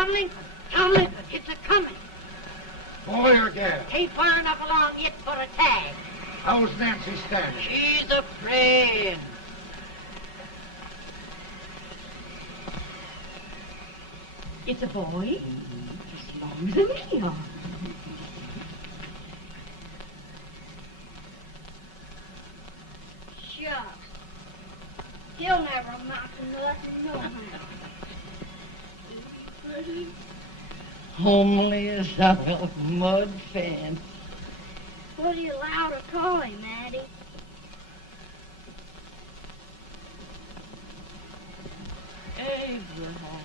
tunneling? Tunneling? It's a-coming. Boy or gal? Ain't far enough along yet for a tag. How's Nancy standing? She's a praying. It's a boy. As long as a me are. Shucks. He'll never amount to nothing, no how. Pretty. Homely as a little mud fan. What do you allow to call him, Addie? Abraham.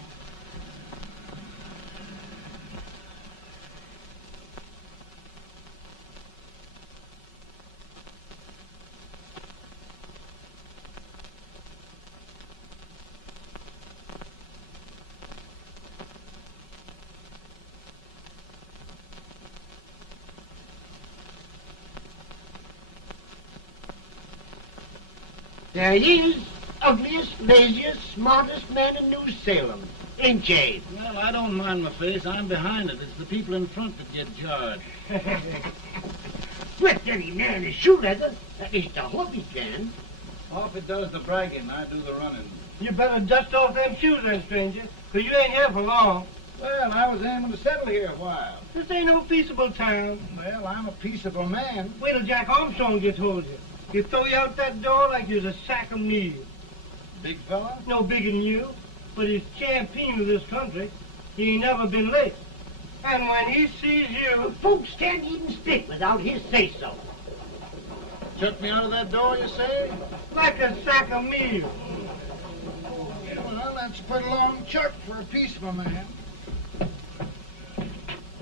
There he is, ugliest, laziest, smartest man in New Salem, ain't ye? Well, I don't mind my face. I'm behind it. It's the people in front that get jarred. With any man is shoe leather, at least I hope he can. Off it does the bragging, I do the running. You better dust off them shoes then, stranger, 'cause you ain't here for long. Well, I was aiming to settle here a while. This ain't no peaceable town. Well, I'm a peaceable man. Wait till Jack Armstrong gets hold of you. He'll throw you out that door like you're a sack of meal. Big fella? No bigger than you, but he's champion of this country. He ain't never been late. And when he sees you... Folks can't even speak without his say-so. Chuck me out of that door, you say? Like a sack of meal. Well, that's a pretty long chuck for a peaceable man.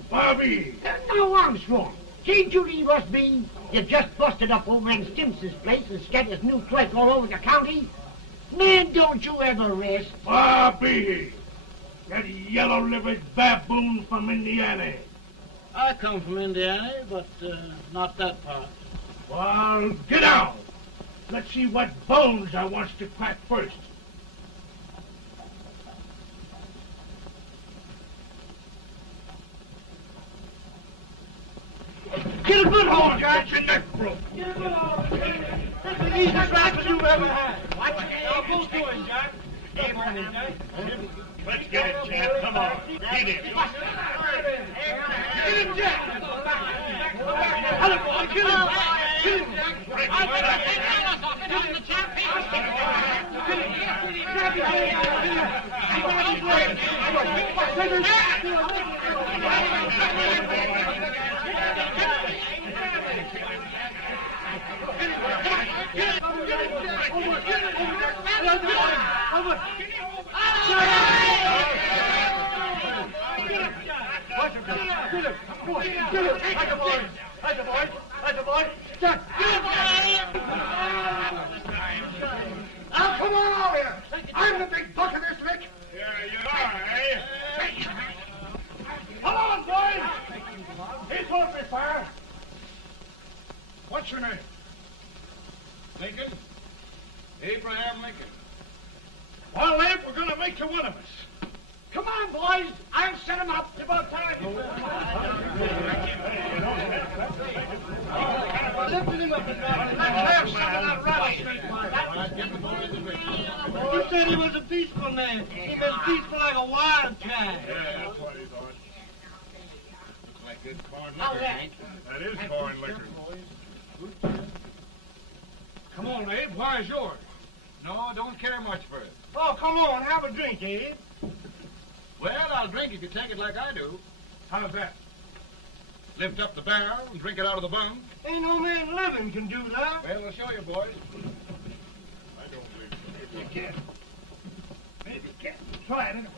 Bobby! Now, Armstrong, can't you leave us be? You've just busted up over in Stimpson's place and scattered new clerk all over the county. Man, don't you ever rest. Bobby! That yellow-livered baboon from Indiana. I come from Indiana, but not that part. Well, get out. Let's see what bones I wants to crack first. Get a good hold, Jack. Get your neck broke. Get a good hold. That's the easiest rifle you've ever had. Watch it. Now go to it, Jack. Abraham. Let's get it, Jack. Come on. Get it. Get him, Jack. Hello, boy. Kill him. Kill him, Jack. Now, come on over here. I'm the big buck of this lick. Yeah, you are, eh? Come on, boys. He's off me fire. What's your name? Lincoln? Abraham Lincoln. Well, Abe, we're going to make you one of us. Come on, boys. I'll set him up. It's about time. Lifted him up and down. Let's have some of that rattlesnake. You said he was a peaceful man. He was peaceful like a wildcat. Yeah, that's what he thought. Looks like good corn liquor. That is corn liquor. Come on, Abe. Where's yours? No, don't care much for it. Oh, come on. Have a drink, Abe. Well, I'll drink if you take it like I do. How's that? Lift up the barrel and drink it out of the bung. Ain't no man living can do that. Well, I'll show you, boys. I don't believe so. You can't. Maybe you can't. Try it anyway.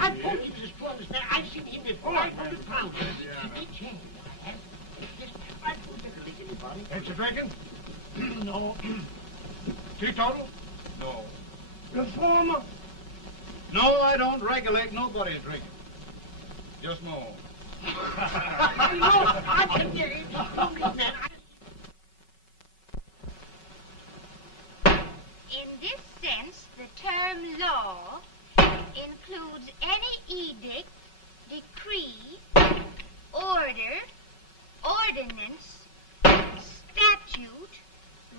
I told you this brother's there. I've seen him before. 100 pounds. Big change. I won't take a lick, anybody. Ain't you drinking? No. Teetotal? No. Reformer? No, I don't regulate nobody's drinking. Just my own. No, I can get it. Man, In this sense, the term law includes any edict, decree, order, ordinance, statute,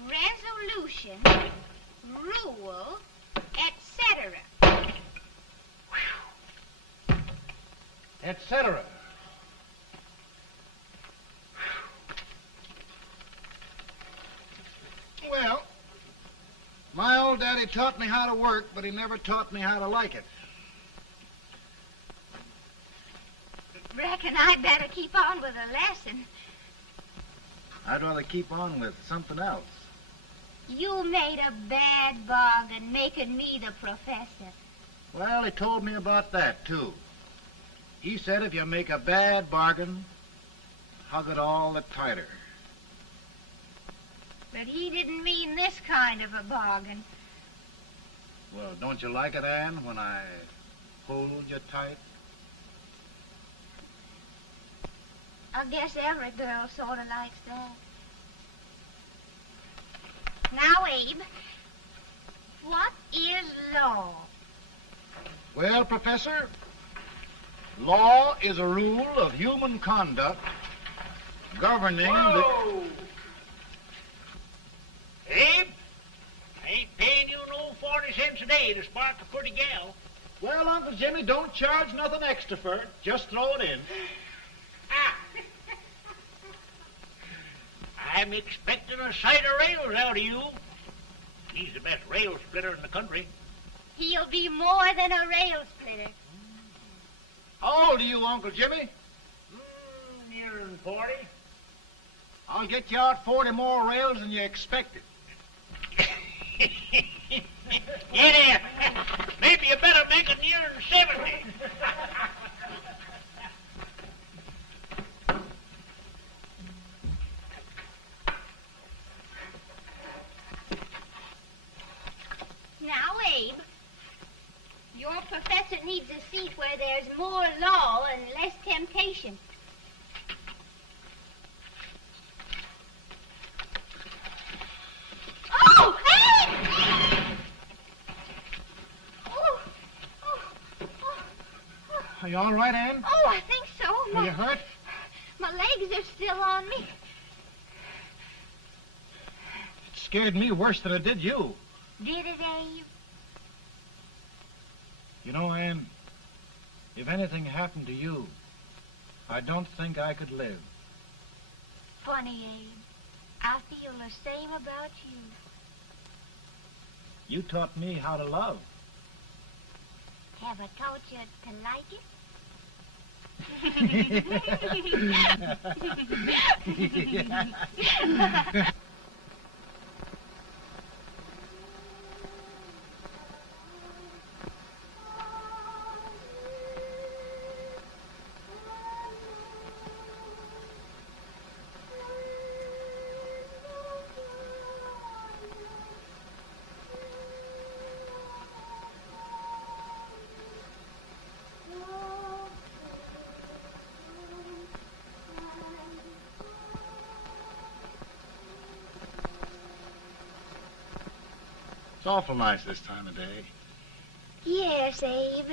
resolution, rule, etc. Etc. Well, my old daddy taught me how to work, but he never taught me how to like it. Reckon I'd better keep on with the lesson. I'd rather keep on with something else. You made a bad bargain making me the professor. Well, he told me about that, too. He said if you make a bad bargain, hug it all the tighter. But he didn't mean this kind of a bargain. Well, don't you like it, Anne, when I hold you tight? I guess every girl sort of likes that. Now, Abe, what is law? Well, Professor, law is a rule of human conduct governing Whoa! Abe, I ain't paying you no 40 cents a day to spark a pretty gal. Well, Uncle Jimmy, don't charge nothing extra for it. Just throw it in. I'm expecting a sight of rails out of you. He's the best rail splitter in the country. He'll be more than a rail splitter. How old are you, Uncle Jimmy? Nearing 40. I'll get you out 40 more rails than you expected. Yeah, maybe you better make it nearing 70. Now, Abe, your professor needs a seat where there's more law and less temptation. Oh, Abe! Are you all right, Anne? Oh, I think so. Are you hurt? My legs are still on me. It scared me worse than it did you. Did it, Abe? You know, Anne, if anything happened to you, I don't think I could live. Funny, Abe. I feel the same about you. You taught me how to love. Have I taught you to like it? It's awful nice this time of day. Yes, Abe.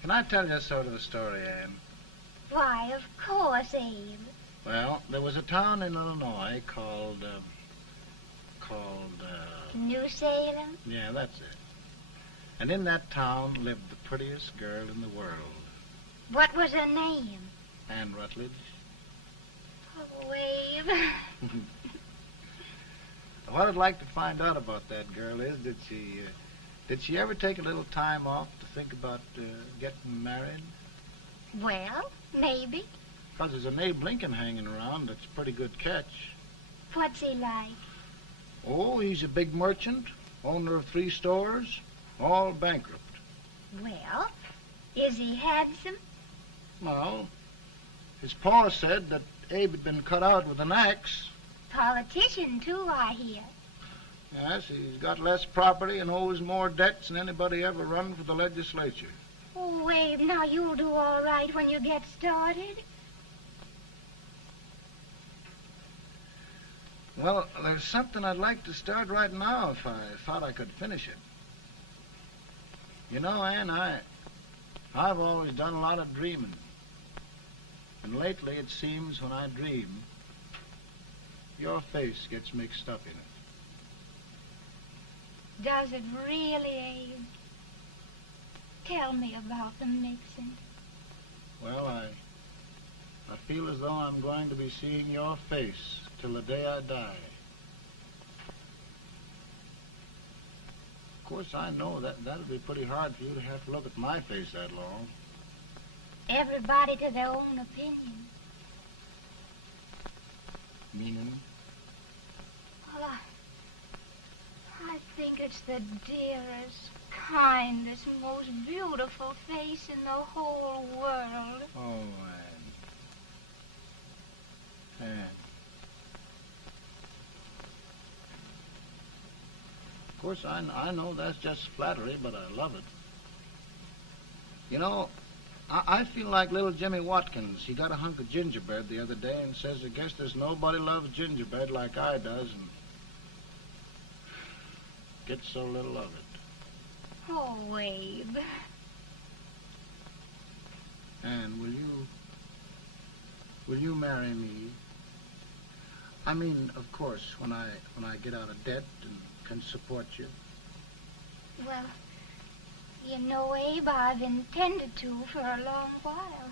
Can I tell you sort of a story, Anne? Why, of course, Abe. Well, there was a town in Illinois called, New Salem? yeah, that's it. And in that town lived the prettiest girl in the world, What was her name? Anne Rutledge. Oh, Abe. What I'd like to find out about that girl is, did she ever take a little time off to think about getting married? Well, maybe. Because there's an Abe Lincoln hanging around that's a pretty good catch. What's he like? Oh, he's a big merchant, owner of 3 stores, all bankrupt. Well, is he handsome? Well, his pa said that Abe had been cut out with an axe. Politician, too, I hear. Yes, he's got less property and owes more debts than anybody ever run for the legislature. Oh, Abe, now you'll do all right when you get started. Well, there's something I'd like to start right now if I thought I could finish it. You know, Ann, I've always done a lot of dreaming. And lately it seems when I dream, your face gets mixed up in it. Does it really, Abe? Tell me about the mixing. Well, I feel as though I'm going to be seeing your face till the day I die. Of course, I know that'll be pretty hard for you to have to look at my face that long. Everybody to their own opinion. Meaning? Well, I think it's the dearest, kindest, most beautiful face in the whole world. Oh, Ann. Ann. Of course, I know that's just flattery, but I love it. You know, I feel like little Jimmy Watkins. He got a hunk of gingerbread the other day and says, I guess there's nobody loves gingerbread like I does, and gets so little of it. Oh, Abe. Ann, will you marry me? I mean, of course, when I get out of debt and can support you. Well, you know, Abe, I've intended to for a long while.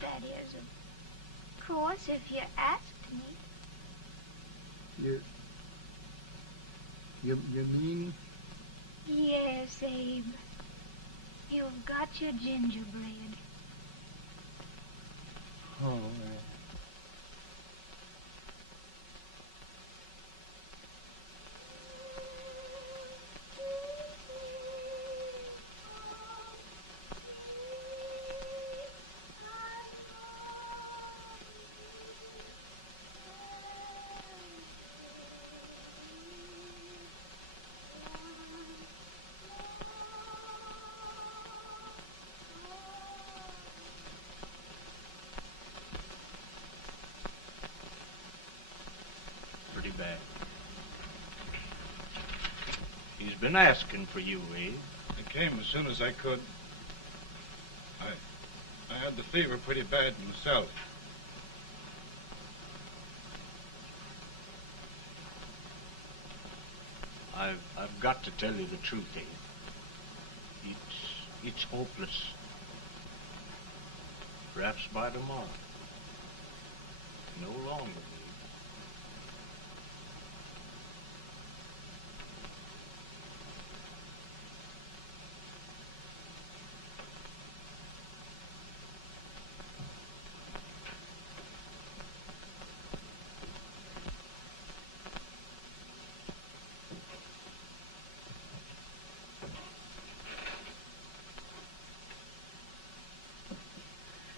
That is, of course, if you asked me. You mean? Yes, Abe. You've got your gingerbread. Oh, Pretty bad. He's been asking for you, Abe. I came as soon as I could. I had the fever pretty bad myself. I've got to tell you the truth, Abe. It's hopeless. Perhaps by tomorrow. No longer, Abe.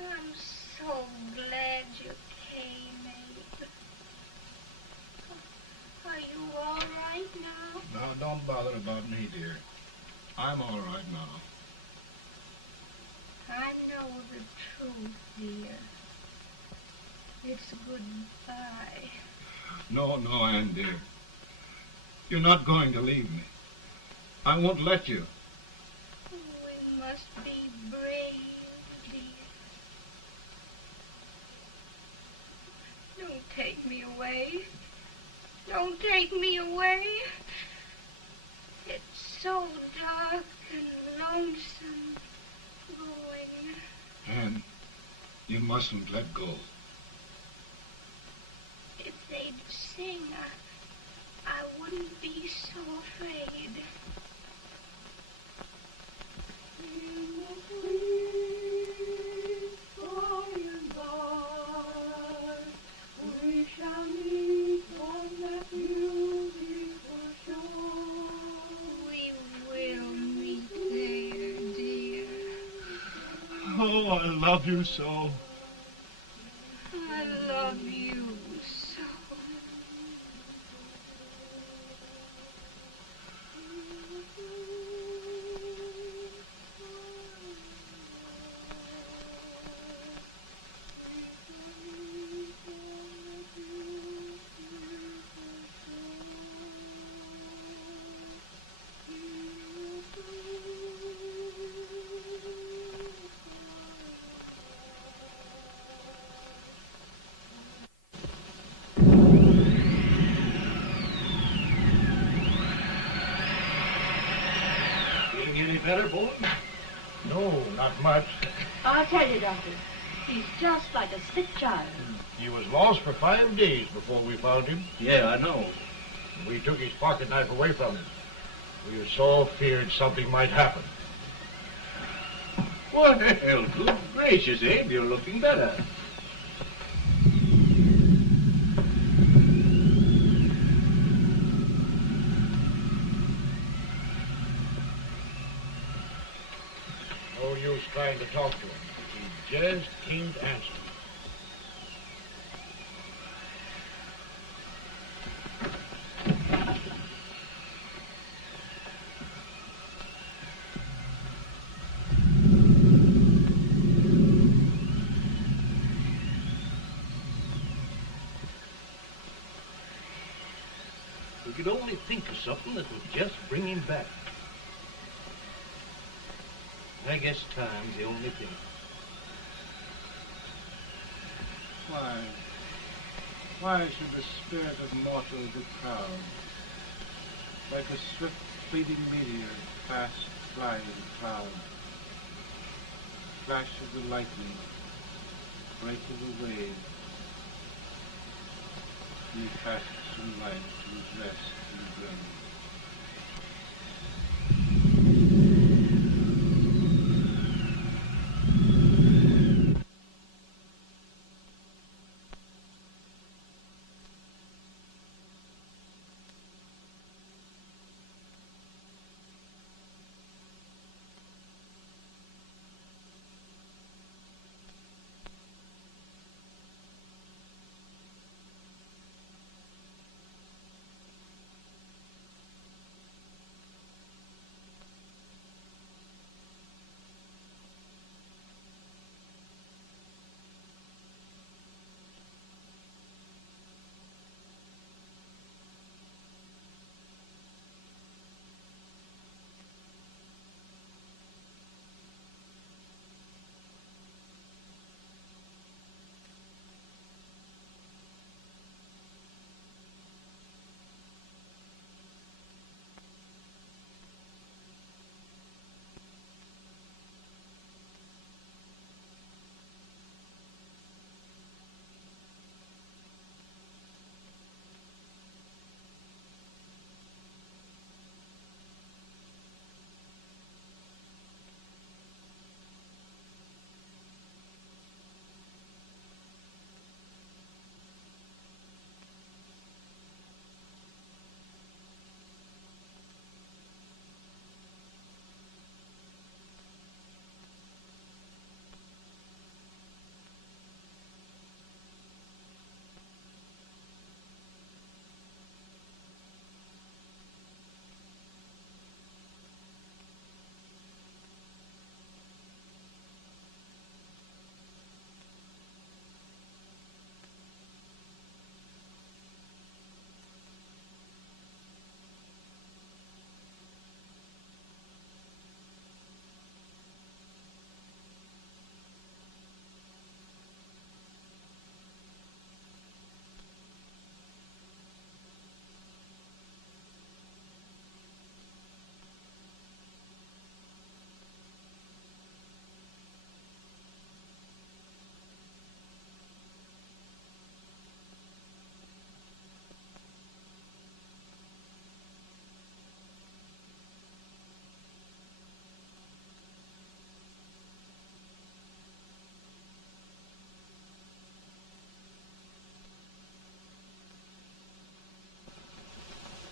I'm so glad you came, Abe. Are you all right now? Now, don't bother about me, dear. I'm all right now. I know the truth, dear. It's goodbye. No, Ann, dear. You're not going to leave me. I won't let you. We must be brave, dear. Don't take me away. Don't take me away. It's so dark and lonesome going. Ann, you mustn't let go. If they'd sing, I wouldn't be so afraid. We shall meet on that beautiful shore. We will meet there, dear. Oh, I love you so. I love you so. better, Boone? No, not much. I'll tell you, Doctor, he's just like a sick child. He was lost for 5 days before we found him. Yeah, I know. We took his pocket knife away from him. We were so feared something might happen. Well, good gracious, Abe, you're looking better. No use trying to talk to him. He just can't answer. We could only think of something that would just bring him back. I guess time's the only thing. Why should the spirit of mortal be proud? Like a swift fleeting meteor, fast flying cloud. Flash of the lightning, break of the wave. He passes from life to his rest in the grave.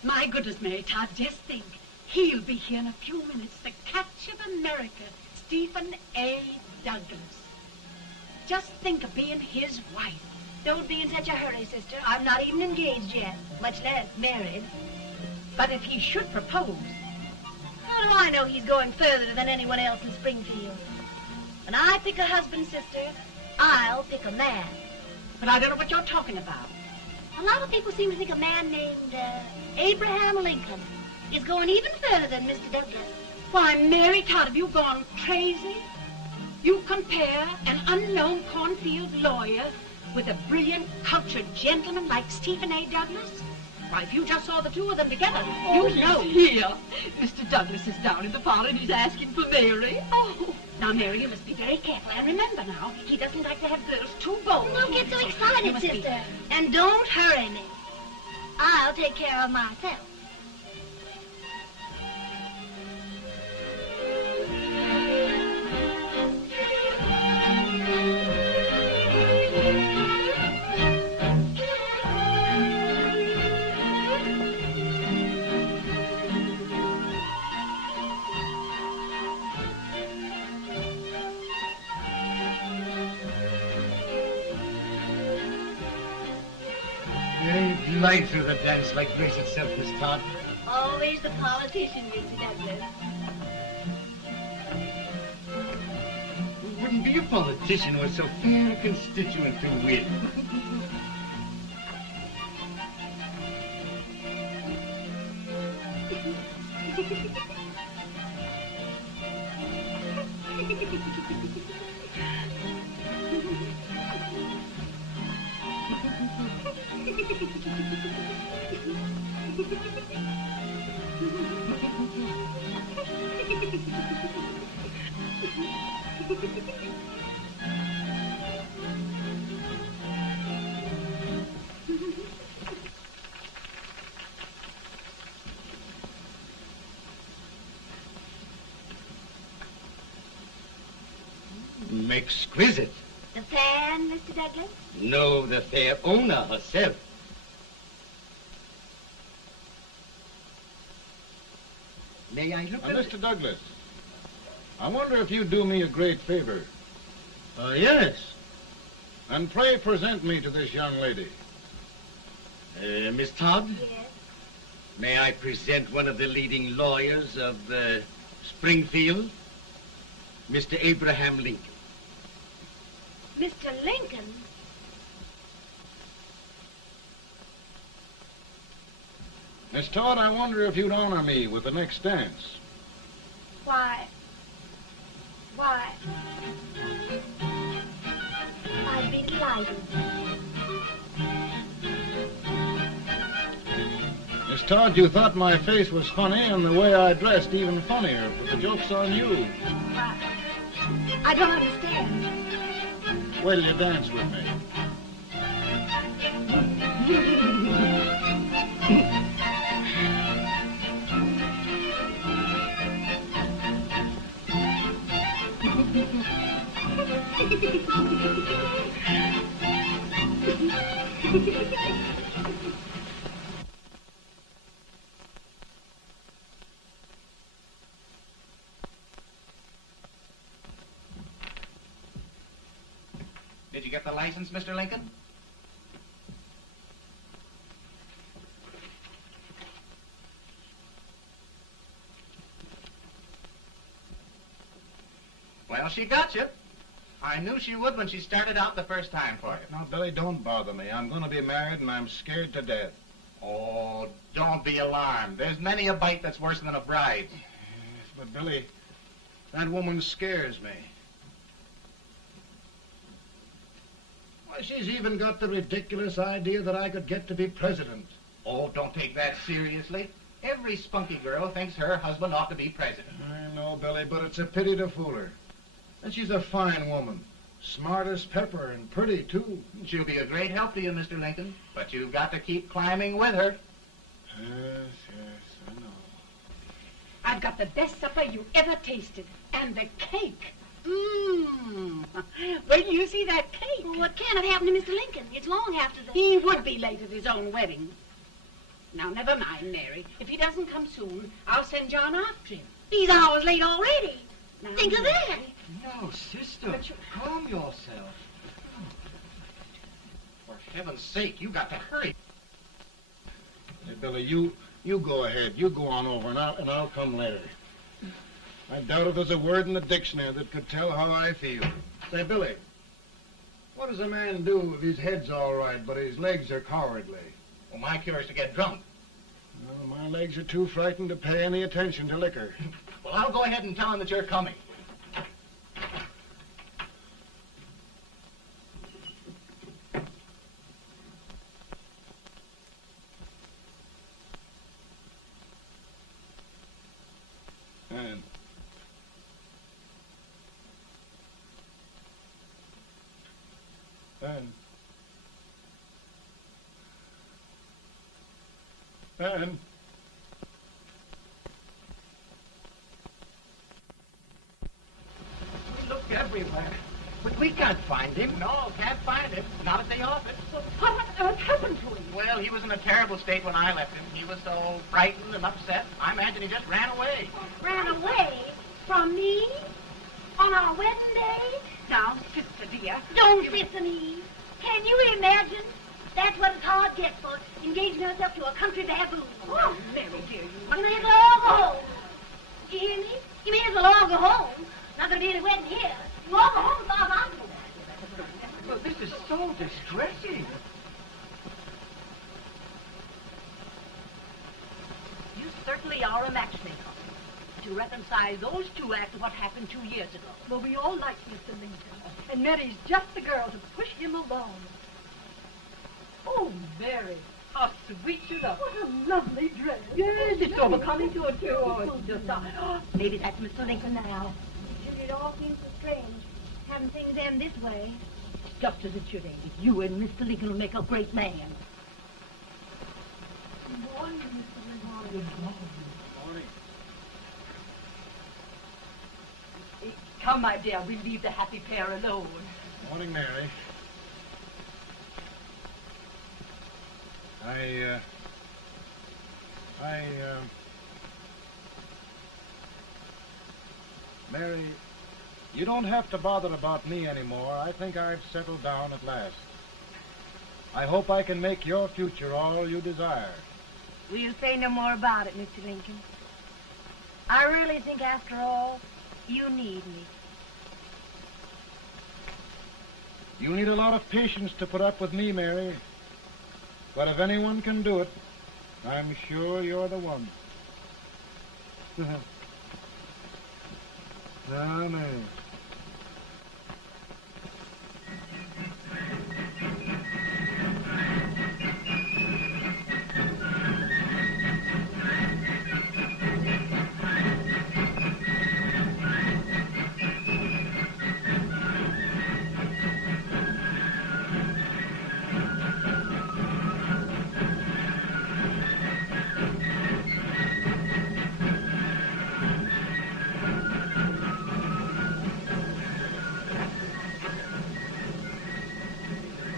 My goodness, Mary Todd, just think. He'll be here in a few minutes. The catch of America, Stephen A. Douglas. Just think of being his wife. Don't be in such a hurry, sister. I'm not even engaged yet, much less married. But if he should propose... How do I know he's going further than anyone else in Springfield? When I pick a husband, sister, I'll pick a man. But I don't know what you're talking about. A lot of people seem to think a man named Abraham Lincoln is going even further than Mr. Douglas. Why, Mary Todd, have you gone crazy? You compare an unknown cornfield lawyer with a brilliant, cultured gentleman like Stephen A. Douglas? Why, if you just saw the two of them together, Oh, you'd know. here. Mr. Douglas is down in the parlor and he's asking for Mary. Oh. Now, Mary, you must be very careful. And remember now, he doesn't like to have girls too bold. Don't get so You excited, must be- sister. And don't hurry me. I'll take care of myself. You glide through the dance like grace itself, Miss Todd. Always the politician, Mr. Douglas. Wouldn't be a politician with so fair a constituent to win. Exquisite. The fan, Mr. Douglas? No, the fair owner herself. May I look at Mr. Douglas, I wonder if you'd do me a great favor. yes. And pray present me to this young lady. Miss Todd, Yes. may I present one of the leading lawyers of Springfield, Mr. Abraham Lincoln. Mr. Lincoln? Miss Todd, I wonder if you'd honor me with the next dance. Why? I'd be delighted. Miss Todd, you thought my face was funny and the way I dressed even funnier, but the joke's on you. I don't understand. Wait till you dance with me. Did you get the license, Mr. Lincoln? Well, she got you. I knew she would when she started out the first time for you. Now, Billy, don't bother me. I'm going to be married and I'm scared to death. Oh, don't be alarmed. There's many a bite that's worse than a bride. Yes, but Billy, that woman scares me. Why, she's even got the ridiculous idea that I could get to be president. Oh, don't take that seriously. Every spunky girl thinks her husband ought to be president. I know, Billy, but it's a pity to fool her. And she's a fine woman. Smart as pepper and pretty, too. She'll be a great help to you, Mr. Lincoln. But you've got to keep climbing with her. Yes, I know. I've got the best supper you ever tasted. And the cake. Mmm. When you see that cake. Well, what can have happened to Mr. Lincoln? It's long after the... He would be late at his own wedding. Now, never mind, Mary. If he doesn't come soon, I'll send John after him. He's hours late already. Now, Think of that. No, sister. But you- Calm yourself. For heaven's sake, you got to hurry. Hey, Billy, you go ahead. You go on over, and I'll come later. I doubt if there's a word in the dictionary that could tell how I feel. Say, Billy, what does a man do if his head's all right, but his legs are cowardly? Well, my cure is to get drunk. Well, my legs are too frightened to pay any attention to liquor. Well, I'll go ahead and tell him that you're coming. And We looked everywhere, but we can't find him. No, can't find him. Not at the office. Well, what on earth happened to him? Well, he was in a terrible state when I left him. He was so frightened and upset. I imagine he just ran away. Ran away from me on our wedding day? Now, sister dear. Don't listen, Eve. Can you imagine? That's what his heart gets for engaging herself to a country baboon. Oh, Mary, dear, You may as well all go home. Do you hear me? You may as well all go home. Not going to be any wedding here. You all go home as far as I'm concerned. Well, this is so distressing. You certainly are a matchmaker. To reconcile those two after what happened 2 years ago. Well, we all like Mr. Lincoln. And Mary's just the girl to push him along. Oh, Mary, how sweet you look. What a lovely dress. Yes, it's so becoming to her, too. Oh, it's just... Maybe that's Mr. Lincoln now. It all seems so strange, having things end this way. Just as it should end. You and Mr. Lincoln will make a great man. Good morning, Mr. Lincoln. Good morning. Come, my dear, we'll leave the happy pair alone. Morning, Mary. Mary, you don't have to bother about me anymore. I think I've settled down at last. I hope I can make your future all you desire. We'll say no more about it, Mr. Lincoln. I really think, after all, you need me. You need a lot of patience to put up with me, Mary. But if anyone can do it, I'm sure you're the one. Ah, Mary.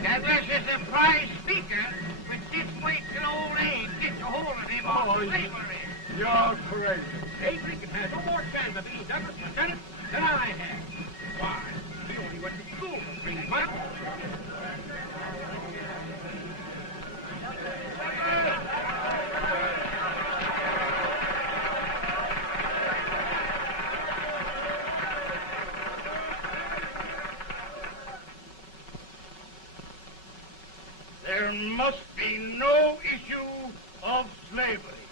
Douglas is a prize speaker, but this way till old age gets a hold of him on slavery. You're crazy. Abe Lincoln has no more chance of being Douglas Lieutenant than I have. Why? He only went to school for 3 months. There must be no issue of slavery.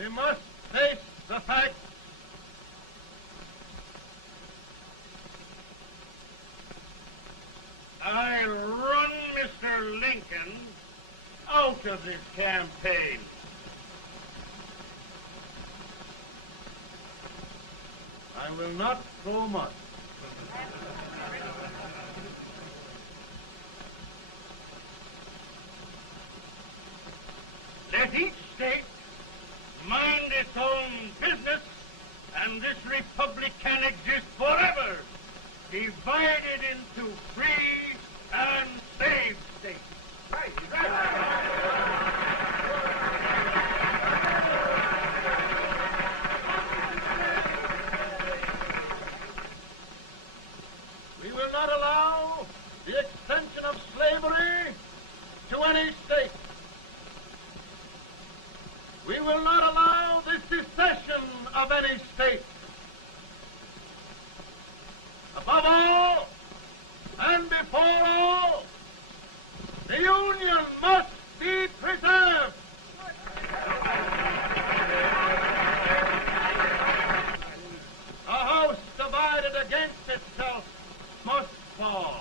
We must face the fact I run Mr. Lincoln out of this campaign. I will not throw much. Let each state mind its own business, and this republic can exist forever, divided into free and slave states. Right, We will not allow the extension of slavery to any state. We will not allow the secession of any state. Above all, and before all, the Union must be preserved. A house divided against itself must fall.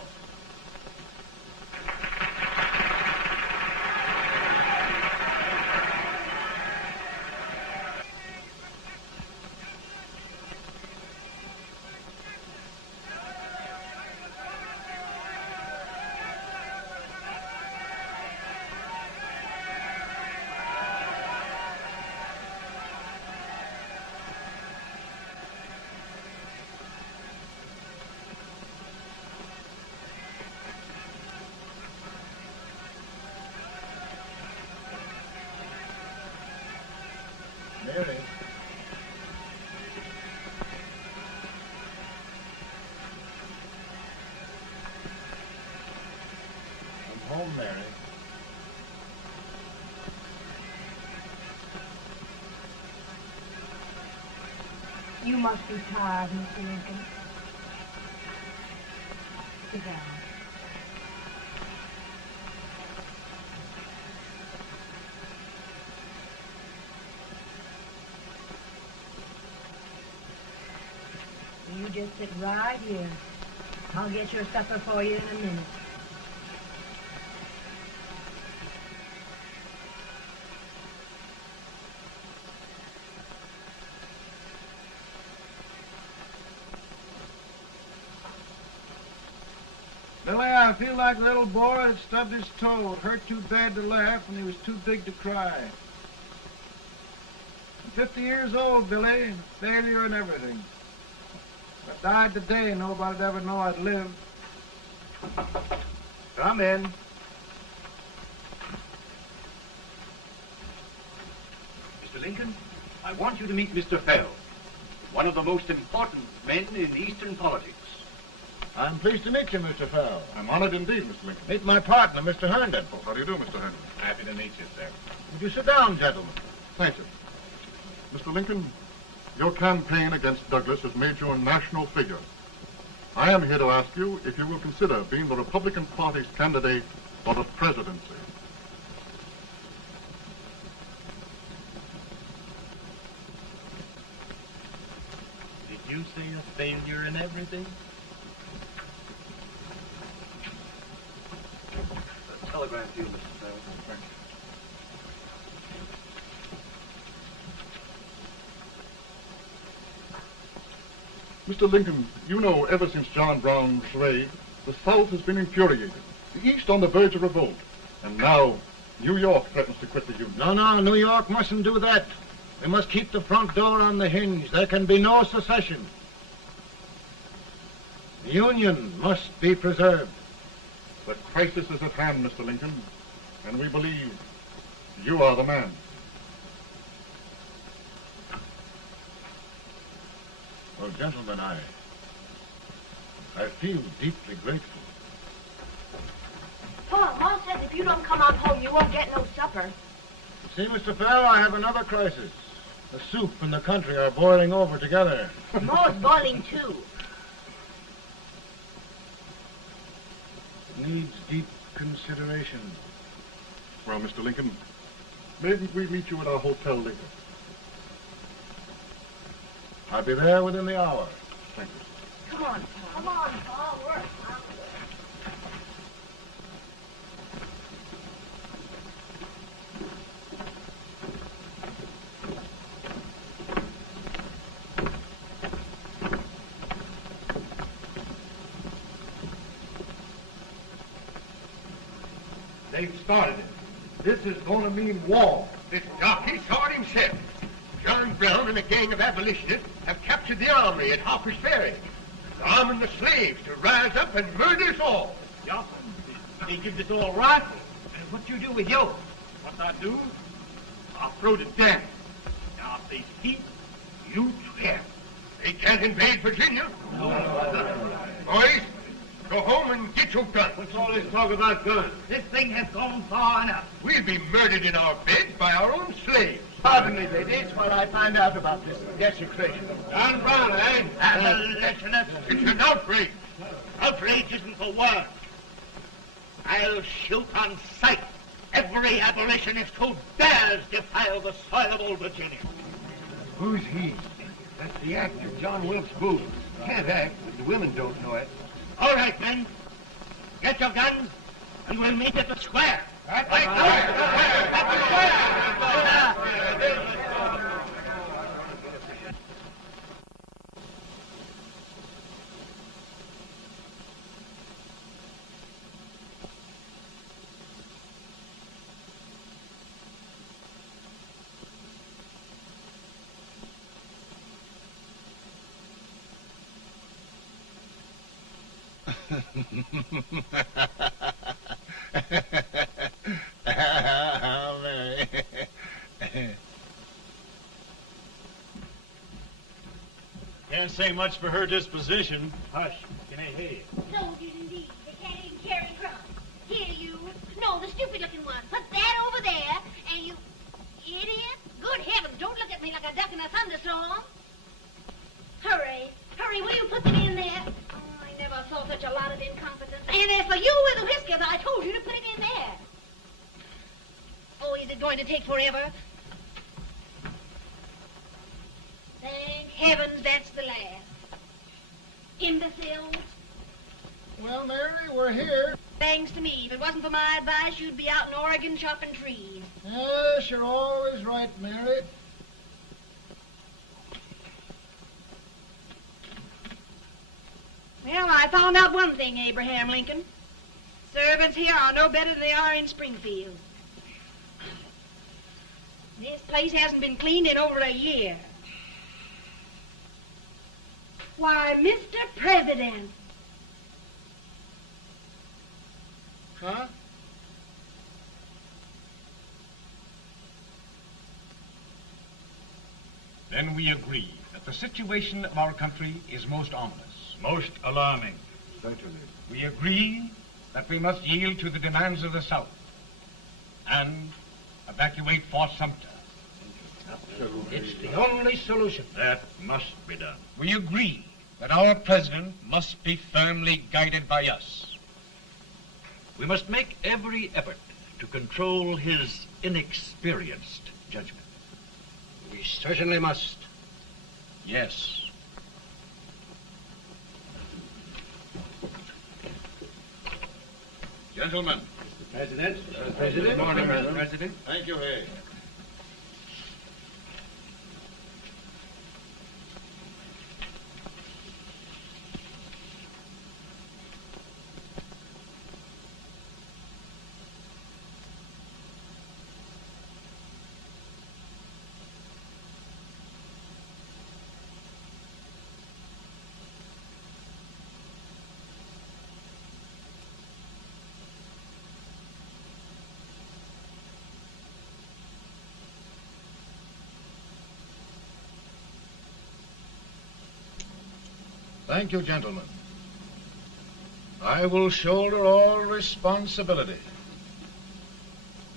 home, Mary. You must be tired, Mr. Lincoln. Sit down. You just sit right here. I'll get your supper for you in a minute. Billy, I feel like a little boy that stubbed his toe. It hurt too bad to laugh, and he was too big to cry. I'm 50 years old, Billy, failure and everything. If I died today, nobody'd ever know I'd lived. Come in. Mr. Lincoln, I want you to meet Mr. Fell, one of the most important men in Eastern politics. I'm pleased to meet you, Mr. Fell. I'm honored indeed, Mr. Lincoln. Meet my partner, Mr. Herndon. Oh, how do you do, Mr. Herndon? Happy to meet you, sir. Would you sit down, gentlemen? Thank you. Mr. Lincoln, your campaign against Douglas has made you a national figure. I am here to ask you if you will consider being the Republican Party's candidate for the presidency. Did you say a failure in everything? Telegram to you, Mr. Fell. Mr. Lincoln, you know ever since John Brown's raid, the South has been infuriated, the East on the verge of revolt, and now New York threatens to quit the Union. No, New York mustn't do that. We must keep the front door on the hinge. There can be no secession. The Union must be preserved. The crisis is at hand, Mr. Lincoln, and we believe you are the man. Well, gentlemen, I feel deeply grateful. Pa, Ma says if you don't come on home, you won't get no supper. See, Mr. Fell, I have another crisis. The soup and the country are boiling over together. Ma's boiling too. It needs deep consideration. Well, Mr. Lincoln, maybe we meet you at our hotel later. I'll be there within the hour. Thank you. Come on, Pa. Come on, Pa. We're hungry. They've started it. This is going to mean war. This jockey saw it himself. John Brown and a gang of abolitionists have captured the armory at Harper's Ferry. They're arming the slaves to rise up and murder us all. Yeah, they give this all right. And what you do with yours? What I do? I'll throw to death. Now, if they speak, you swear. They can't invade Virginia. Boys, go home and get your guns. What's all this talk about guns? This thing has gone far enough. We'll be murdered in our beds by our own slaves. Pardon me, ladies, while I find out about this desecration. John Brown, eh? Abolitionists. It's an outrage. Outrage isn't the word. I'll shoot on sight every abolitionist who dares defile the soil of old Virginia. Who's he? That's the actor, John Wilkes Booth. Can't act, but the women don't know it. All right, men. Get your guns, and we'll meet at the square. At the square! Mary. Can't say much for her disposition. Hush, can I hear you? Soldiers indeed. They can't even carry crumbs. Here, you. you with the whiskers, I told you to put it in there. Oh, is it going to take forever? Thank heavens that's the last. Imbeciles. Well, Mary, we're here. Thanks to me. If it wasn't for my advice, you'd be out in Oregon chopping trees. Yes, you're always right, Mary. Well, I found out one thing, Abraham Lincoln. Servants here are no better than they are in Springfield. This place hasn't been cleaned in over a year. Why, Mr. President. Huh? Then we agree that the situation of our country is most ominous. Most alarming. Certainly. We agree that we must yield to the demands of the South and evacuate Fort Sumter. It's the only solution. That must be done. We agree that our president must be firmly guided by us. We must make every effort to control his inexperienced judgment. We certainly must. Yes. Gentlemen. Mr. President. President. Good morning, Mr. President. Thank you, Hay. Thank you, gentlemen. I will shoulder all responsibility.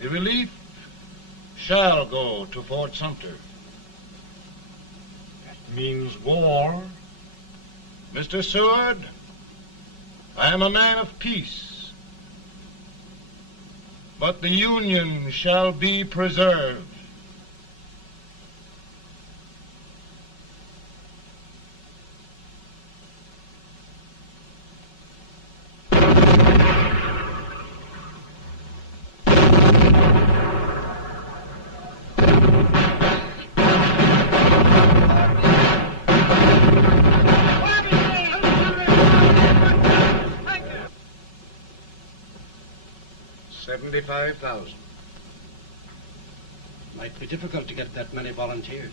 The relief shall go to Fort Sumter. That means war. Mr. Seward, I am a man of peace, but the Union shall be preserved. $75,000. Might be difficult to get that many volunteers.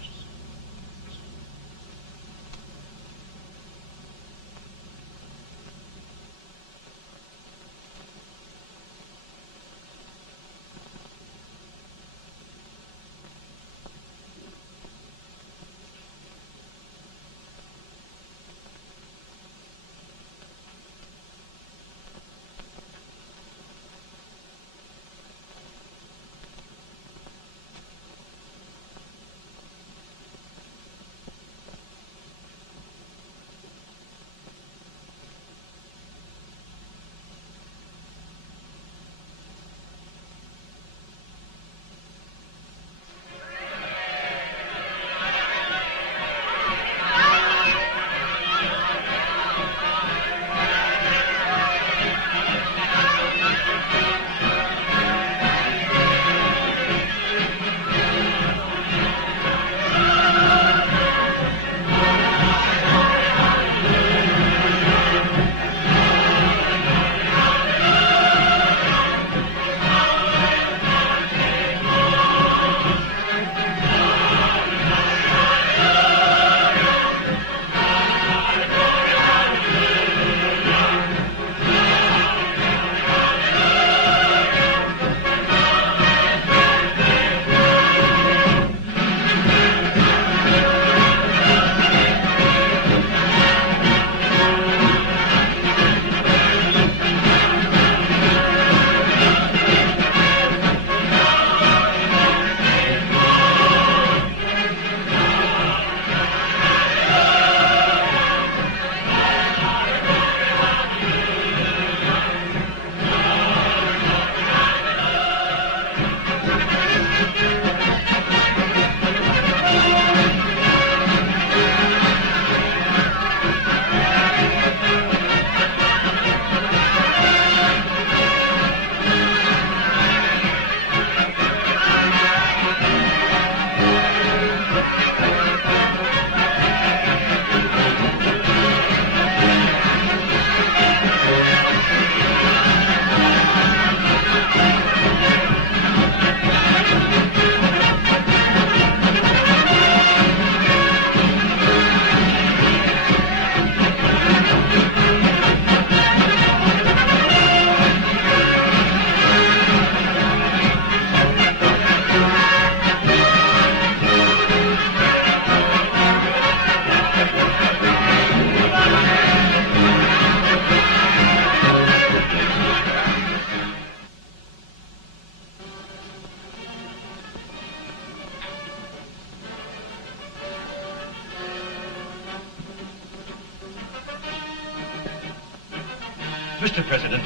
Mr. President,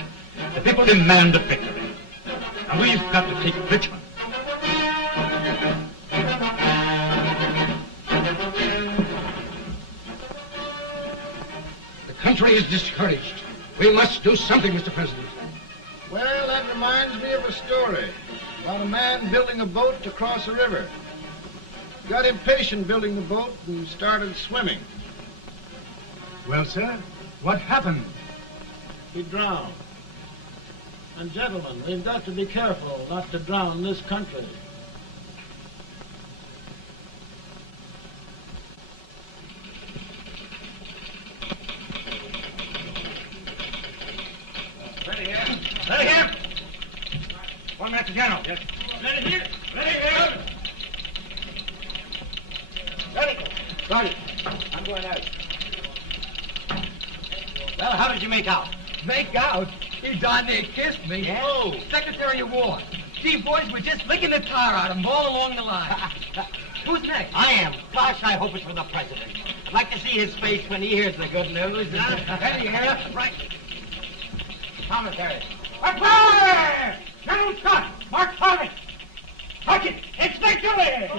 the people demand a victory. And we've got to take Richmond. The country is discouraged. We must do something, Mr. President. Well, that reminds me of a story about a man building a boat to cross a river. He got impatient building the boat and started swimming. Well, sir, what happened? He drowned. And gentlemen, we've got to be careful not to drown this country. Ready here. Ready here. One minute to General. Yes. Ready here. Ready here. Ready. Ready. I'm going out. Well, how did you make out? Make out? He darn near kissed me. Yeah? Oh, Secretary of War. Gee, boys, we're just licking the tar out of him all along the line. Who's next? I am. Gosh, I hope it's for the president. I'd like to see his face when he hears the good news, huh? Ready here. Right. Commissary. Fire! General Scott! Mark Farley! Touch it! It's victory!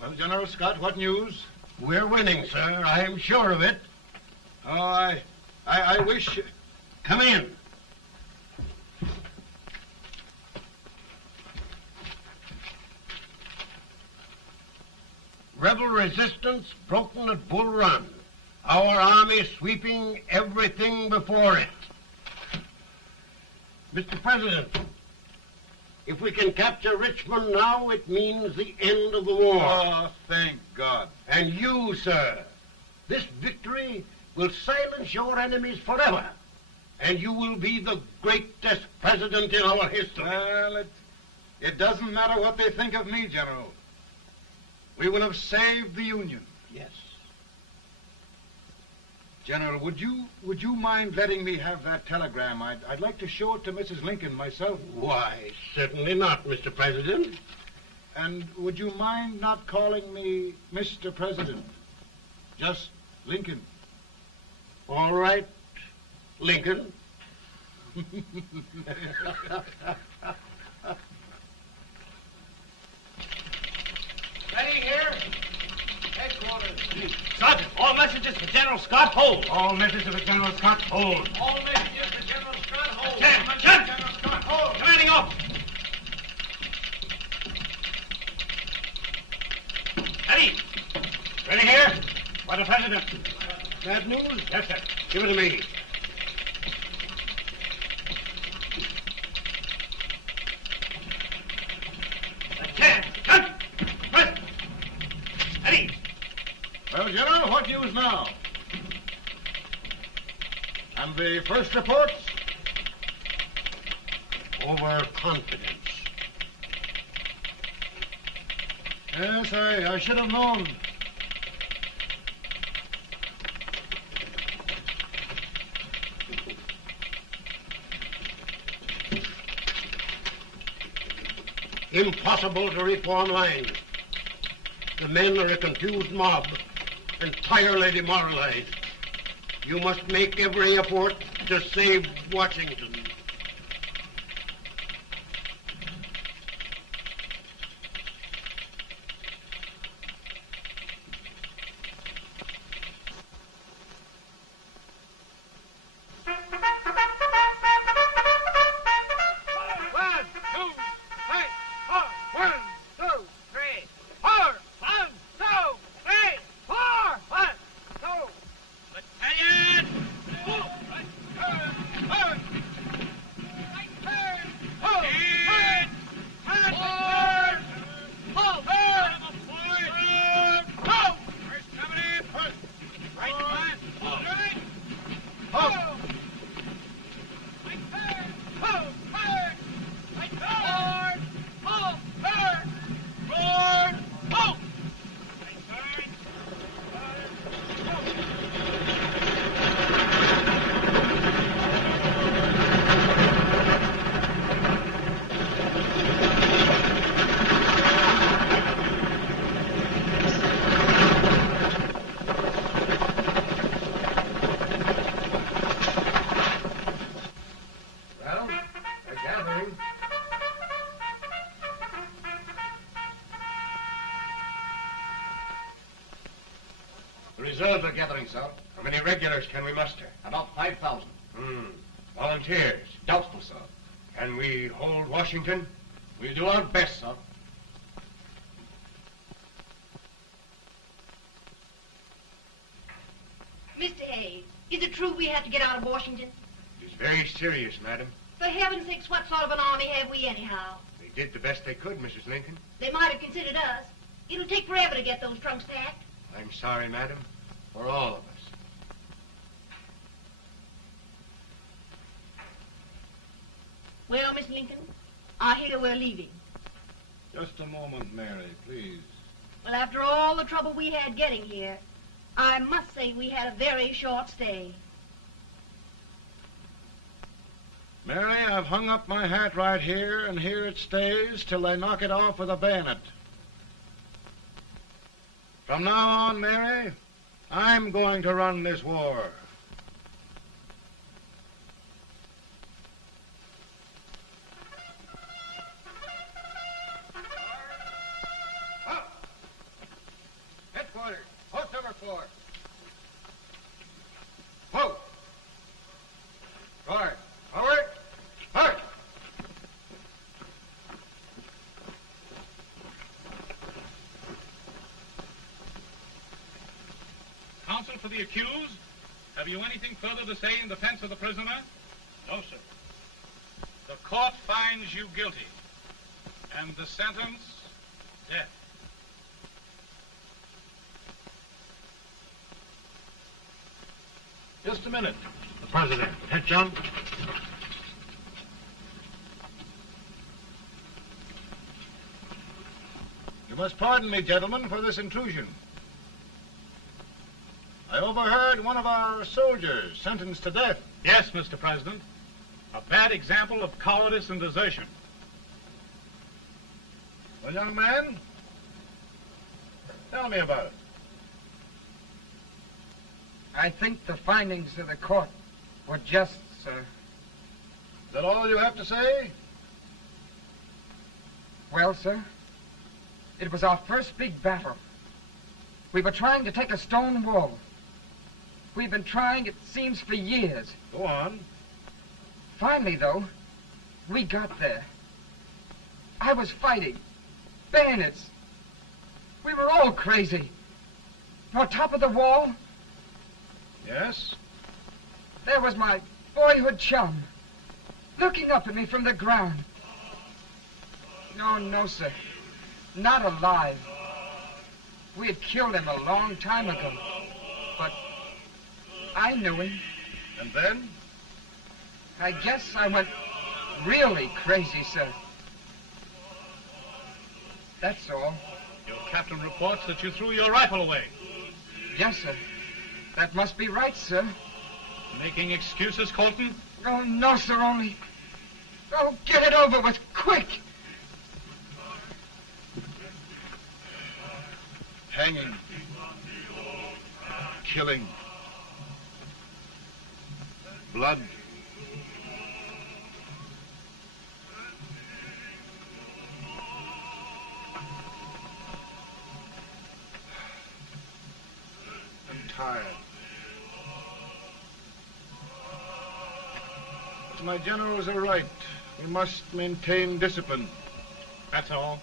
Well, General Scott, what news? We're winning, sir. I am sure of it. Oh, I wish... Come in. Rebel resistance broken at Bull Run. Our army sweeping everything before it. Mr. President, if we can capture Richmond now, it means the end of the war. Oh, thank God. And you, sir, this victory will silence your enemies forever. And you will be the greatest president in our history. Well, it doesn't matter what they think of me, General. We will have saved the Union. Yes. General, would you mind letting me have that telegram? I'd like to show it to Mrs. Lincoln myself. Why, certainly not, Mr. President. And would you mind not calling me Mr. President? Just Lincoln. All right, Lincoln. Ready here. Headquarters. Sergeant, all messages for General Scott, hold. All messages for General Scott, hold. All messages for General Scott, hold. General Scott, hold. Commanding officer. Ready. Ready here. For the President. Bad news? Yes, sir. Give it to me. Well, General, what news now? And the first reports? Overconfidence. Yes, I should have known. Impossible to reform lines. The men are a confused mob, entirely demoralized. You must make every effort to save Washington. The reserves are gathering, sir. How many regulars can we muster? About 5,000. Volunteers? Doubtful, sir. Can we hold Washington? We'll do our best, sir. Mr. Hayes, is it true we have to get out of Washington? It's very serious, madam. For heaven's sakes, what sort of an army have we anyhow? They did the best they could, Mrs. Lincoln. They might have considered us. It'll take forever to get those trunks packed. I'm sorry, madam, for all of us. Well, Miss Lincoln, I hear we're leaving. Just a moment, Mary, please. Well, after all the trouble we had getting here, I must say we had a very short stay. Mary, I've hung up my hat right here, and here it stays till they knock it off with a bayonet. From now on, Mary, I'm going to run this war. Headquarters, post number 4. Whoa! Guard, forward, hard! Counsel for the accused, have you anything further to say in defense of the prisoner? No, sir. The court finds you guilty, and the sentence, death. Just a minute. The president. Head, John. You must pardon me, gentlemen, for this intrusion. I overheard one of our soldiers sentenced to death. Yes, Mr. President. A bad example of cowardice and desertion. Well, young man, tell me about it. I think the findings of the court were just, sir. Is that all you have to say? Well, sir, it was our first big battle. We were trying to take a stone wall. We've been trying, it seems, for years. Go on. Finally, though, we got there. I was fighting. Bayonets. We were all crazy. On top of the wall, Yes? there was my boyhood chum, looking up at me from the ground. No, sir. Not alive. We had killed him a long time ago. But I knew him. And then? I guess I went really crazy, sir. That's all. Your captain reports that you threw your rifle away. Yes, sir. That must be right, sir. Making excuses, Colton? Oh, no, sir, only... Oh, get it over with, quick! Hanging. Killing. Blood. I'm tired. But my generals are right. We must maintain discipline. That's all.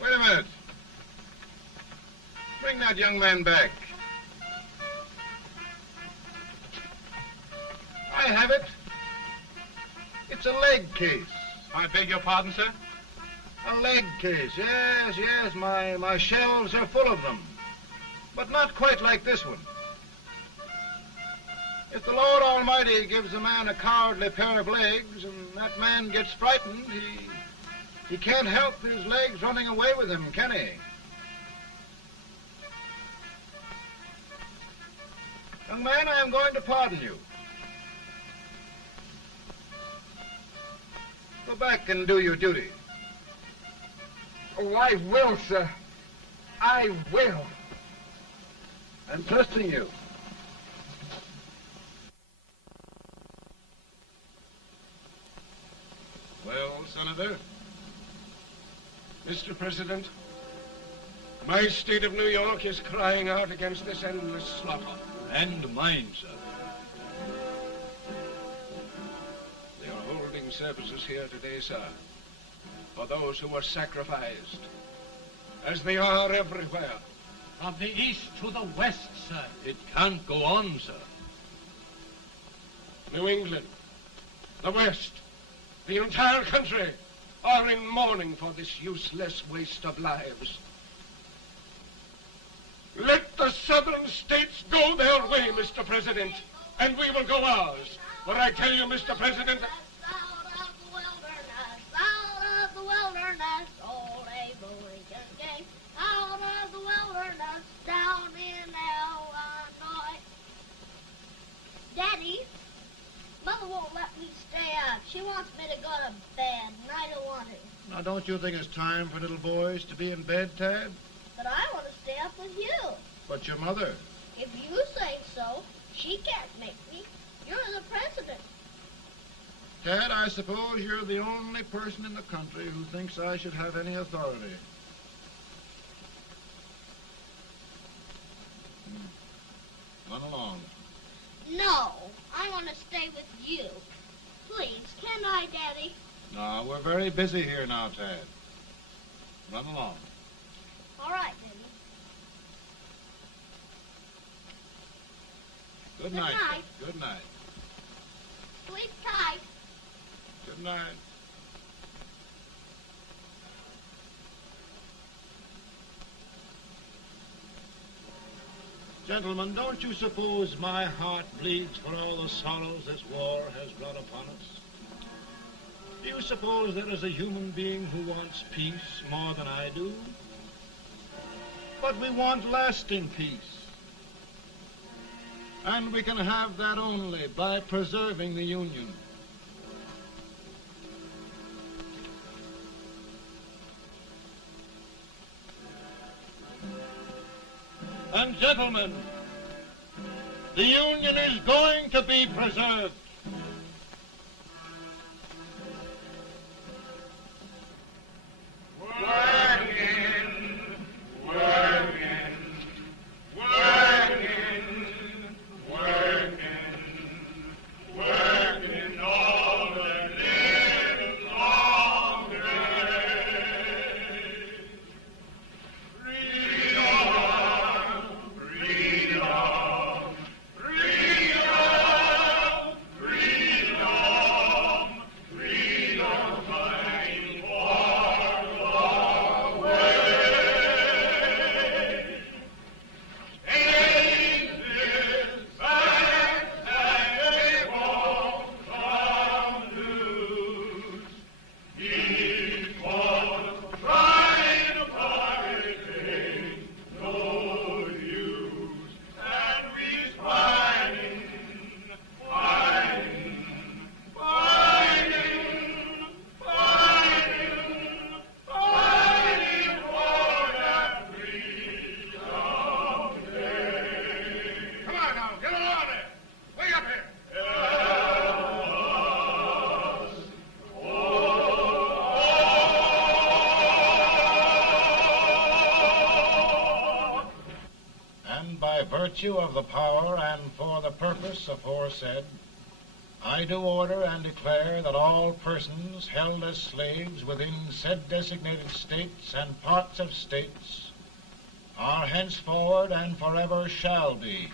Wait a minute. Bring that young man back. I have it. It's a leg case. I beg your pardon, sir? A leg case, yes. My shelves are full of them. But not quite like this one. If the Lord Almighty gives a man a cowardly pair of legs and that man gets frightened, he can't help his legs running away with him, can he? Young man, I am going to pardon you. Go back and do your duty. Oh, I will, sir. I will. I'm trusting you. Well, Senator? Mr. President, My state of New York is crying out against this endless slaughter. And mine, sir. They are holding services here today, sir, for those who were sacrificed, as they are everywhere. From the east to the west, sir. It can't go on, sir. New England, the West, the entire country are in mourning for this useless waste of lives. Let the southern states go their way, Mr. President, and we will go ours. For I tell you, Mr. President, Out of the wilderness, old Abe Lincoln came. Out of the wilderness, down in Illinois. Daddy, Mother won't let me stay out. She wants me to go to bed, and I don't want to. Now, don't you think it's time for little boys to be in bed, Tad? But I want to stay up with you. But your mother. If you say so, she can't make me. You're the president. Tad, I suppose you're the only person in the country who thinks I should have any authority. Run along. No, I want to stay with you. Please, can I, Daddy? No, we're very busy here now, Tad. Run along. All right, Daddy. Good night. Tad. Good night. Sleep tight. Good night. Gentlemen, don't you suppose my heart bleeds for all the sorrows this war has brought upon us? Do you suppose there is a human being who wants peace more than I do? But we want lasting peace. And we can have that only by preserving the Union. And gentlemen, the Union is going to be preserved. Virtue of the power and for the purpose aforesaid, I do order and declare that all persons held as slaves within said designated states and parts of states are henceforward and forever shall be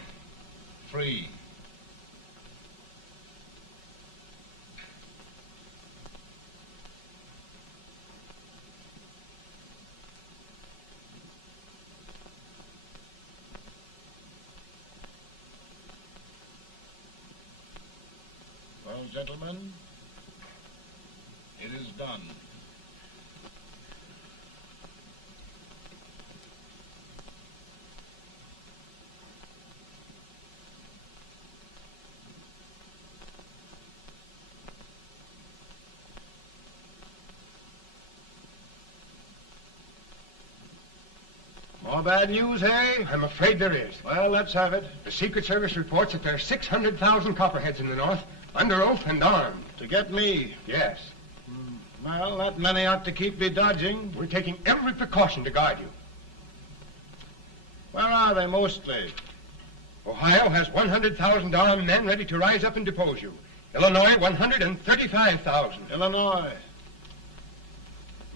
free. Well, gentlemen, it is done. More bad news, eh? I'm afraid there is. Well, let's have it. The Secret Service reports that there are 600,000 Copperheads in the North, under oath and armed. To get me? Yes. Well, that many ought to keep me dodging. We're taking every precaution to guard you. Where are they mostly? Ohio has 100,000 armed men ready to rise up and depose you. Illinois, 135,000. Illinois.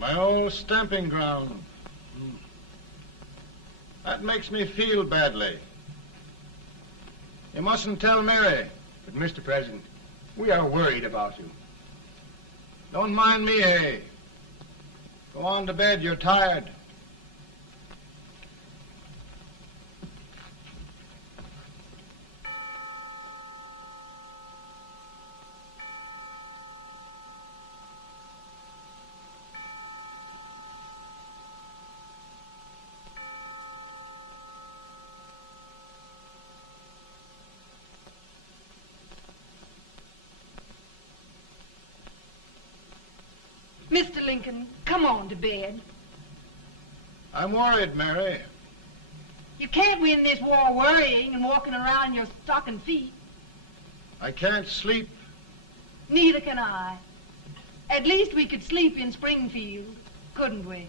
My old stamping ground. That makes me feel badly. You mustn't tell Mary. But, Mr. President, we are worried about you. Don't mind me, eh? Go on to bed. You're tired. Mr. Lincoln, come on to bed. I'm worried, Mary. You can't win this war worrying and walking around in your stocking feet. I can't sleep. Neither can I. At least we could sleep in Springfield, couldn't we?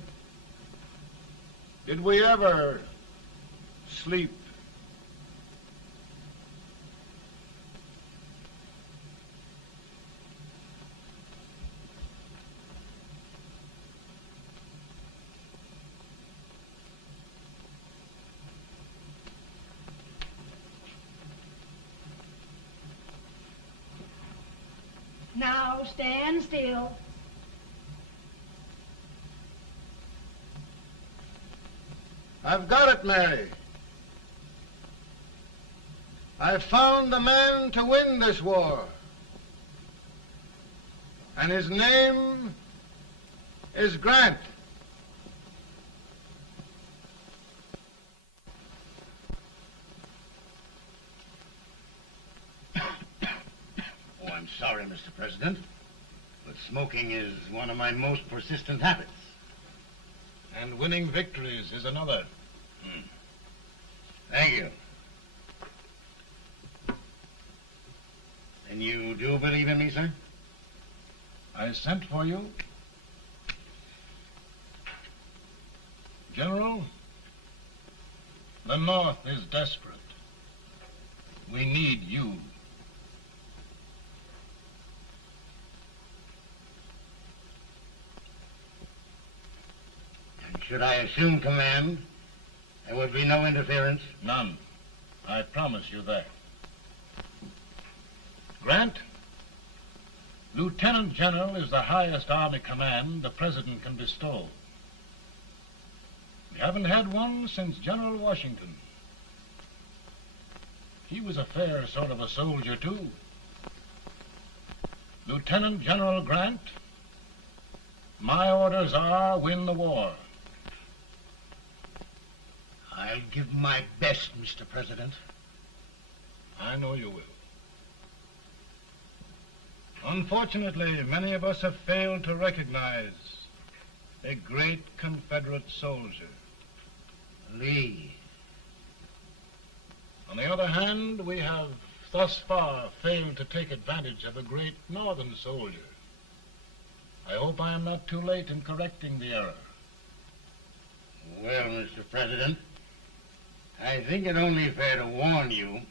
Did we ever sleep? Now stand still. I've got it, Mary. I've found the man to win this war. And his name is Grant. Oh, I'm sorry, Mr. President, but smoking is one of my most persistent habits. And winning victories is another. Thank you. And you do believe in me, sir? I sent for you. General, the North is desperate. We need you. And should I assume command, there would be no interference? None. I promise you that. Grant, Lieutenant General is the highest army command the President can bestow. We haven't had one since General Washington. He was a fair sort of a soldier, too. Lieutenant General Grant, my orders are win the war. I'll give my best, Mr. President. I know you will. Unfortunately, many of us have failed to recognize a great Confederate soldier. Lee. On the other hand, we have thus far failed to take advantage of a great Northern soldier. I hope I am not too late in correcting the error. Well, Mr. President, I think it only fair to warn you.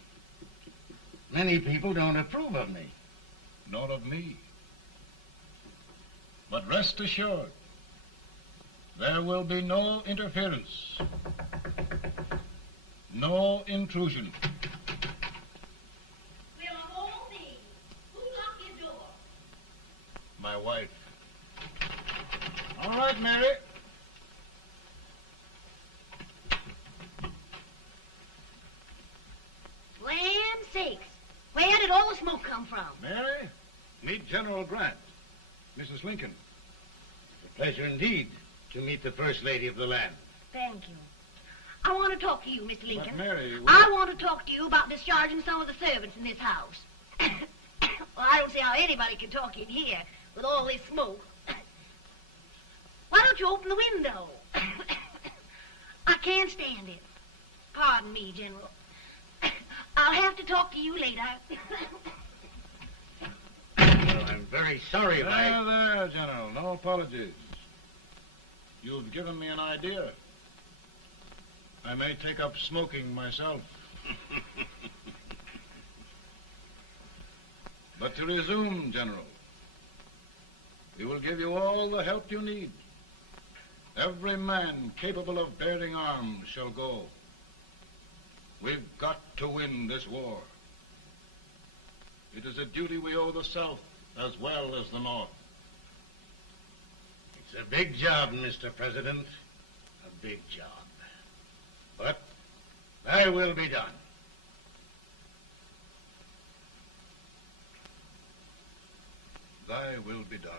Many people don't approve of me. Nor of me. But rest assured, there will be no interference, no intrusion. Will all be. Who locked your door? My wife. All right, Mary. Land sakes. Where did all the smoke come from? Mary, meet General Grant. Mrs. Lincoln. It's a pleasure indeed to meet the First Lady of the land. Thank you. I want to talk to you, Mr. Lincoln. But Mary, I want to talk to you about discharging some of the servants in this house. Well, I don't see how anybody can talk in here with all this smoke. Why don't you open the window? I can't stand it. Pardon me, General. I'll have to talk to you later. Well, I'm very sorry if There, General. No apologies. You've given me an idea. I may take up smoking myself. But to resume, General, we will give you all the help you need. Every man capable of bearing arms shall go. We've got to win this war. It is a duty we owe the South as well as the North. It's a big job, Mr. President. A big job. But thy will be done. Thy will be done.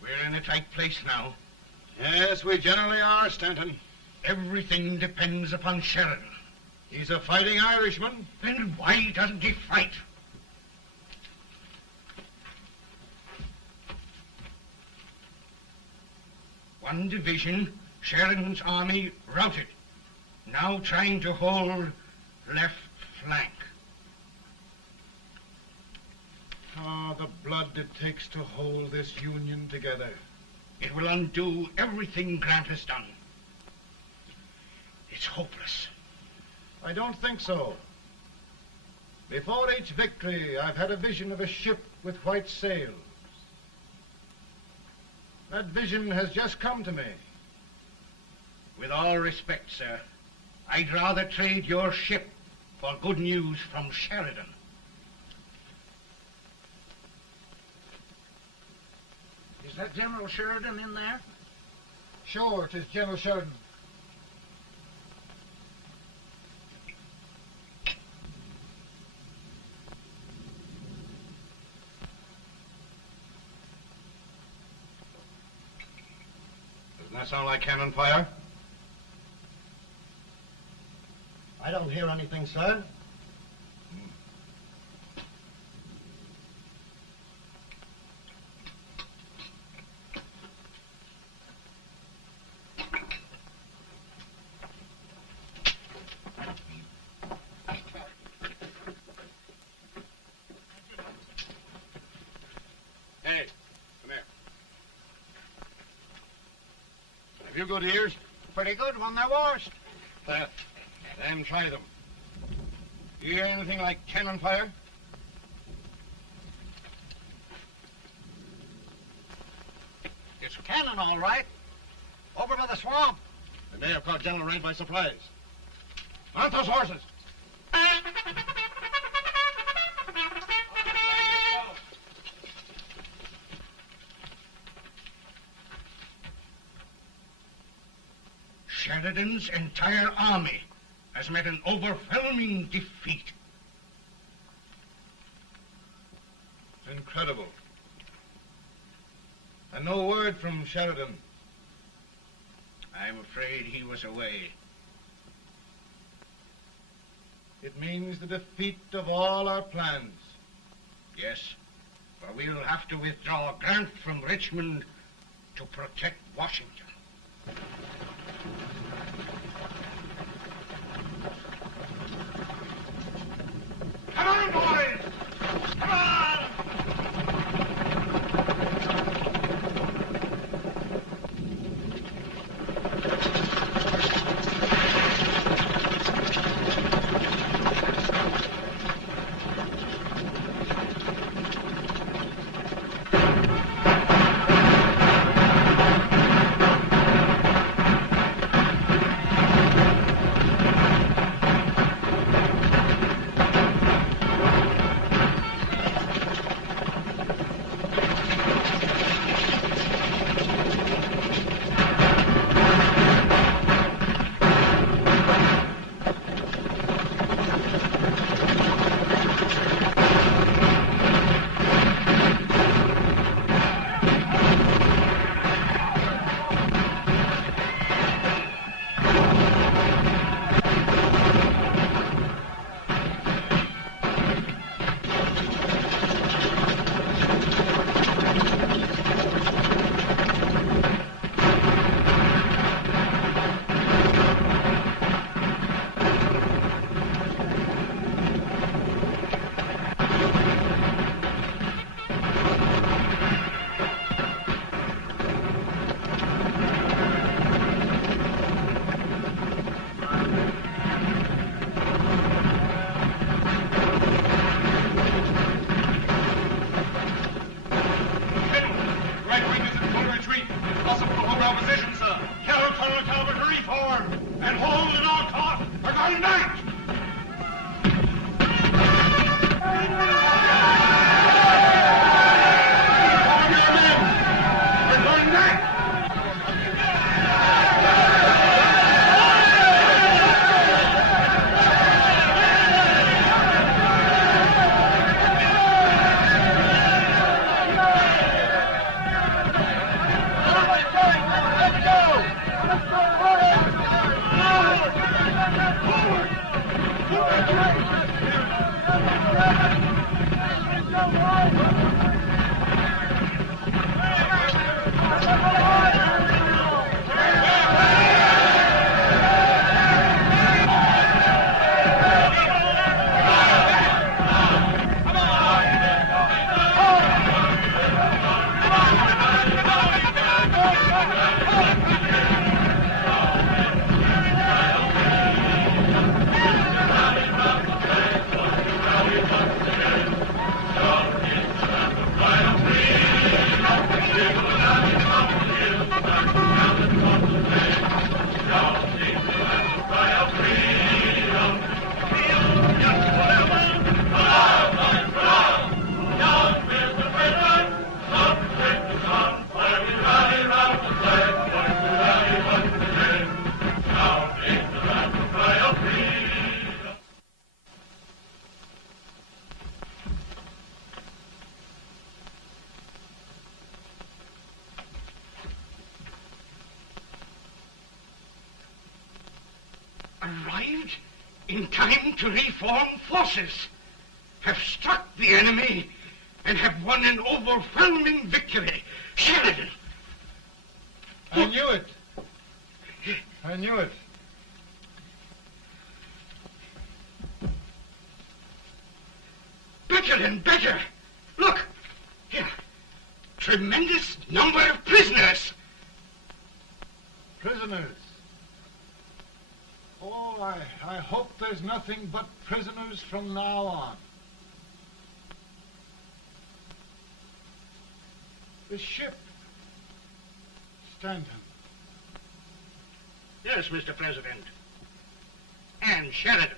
We're in a tight place now. Yes, we generally are, Stanton. Everything depends upon Sheridan. He's a fighting Irishman. Then why doesn't he fight? One division, Sheridan's army, routed. Now trying to hold left flank. Ah, the blood it takes to hold this Union together. It will undo everything Grant has done. It's hopeless. I don't think so. Before each victory, I've had a vision of a ship with white sails. That vision has just come to me. With all respect, sir, I'd rather trade your ship for good news from Sheridan. Is that General Sheridan in there? Sure, it is General Sheridan. Doesn't that sound like cannon fire? I don't hear anything, sir. Hey, come here. Have you good ears? Pretty good when they're washed. Then try them. You hear anything like cannon fire? It's cannon, all right. Over by the swamp. They may have caught General Rank by surprise. Mount those horses. Sheridan's entire army has met an overwhelming defeat. Incredible. And no word from Sheridan. I'm afraid he was away. It means the defeat of all our plans. Yes, for we'll have to withdraw Grant from Richmond to protect Washington. Come on, boys! Come on! Arrived in time to reform forces, have struck the enemy, and have won an overwhelming victory. Sheridan! I knew it. I knew it. Better and better. Look, here. Tremendous number of prisoners. Prisoners? Oh, I hope there's nothing but prisoners from now on. The ship. Stanton. Yes, Mr. President. And Sheridan.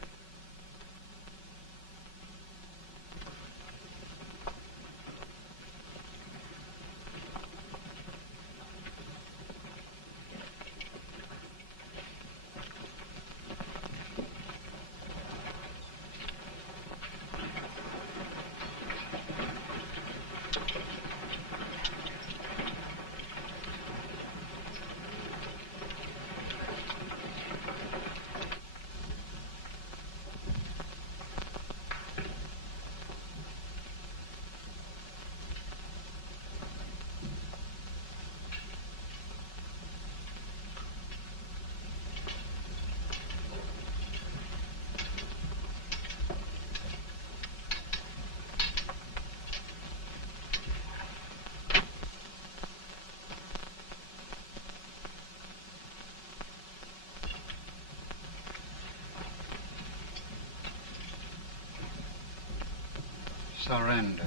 Surrender.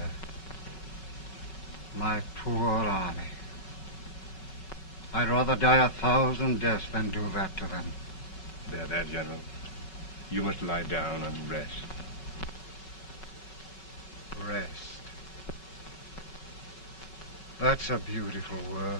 My poor army. I'd rather die 1,000 deaths than do that to them. There, General. You must lie down and rest. Rest. That's a beautiful word.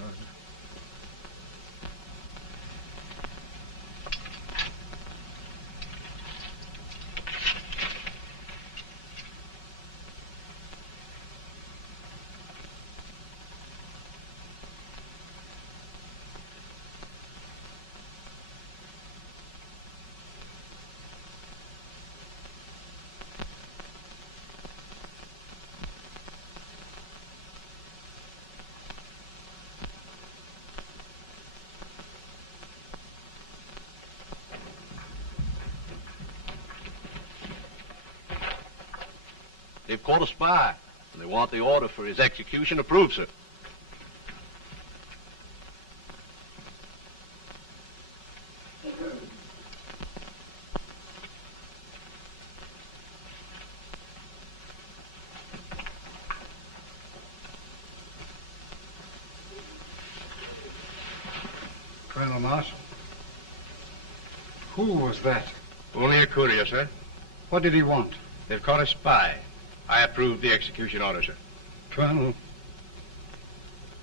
They've caught a spy, and they want the order for his execution approved, sir. Colonel Marshall. Who was that? Only a courier, sir. What did he want? They've caught a spy. I approve the execution order, sir. Colonel,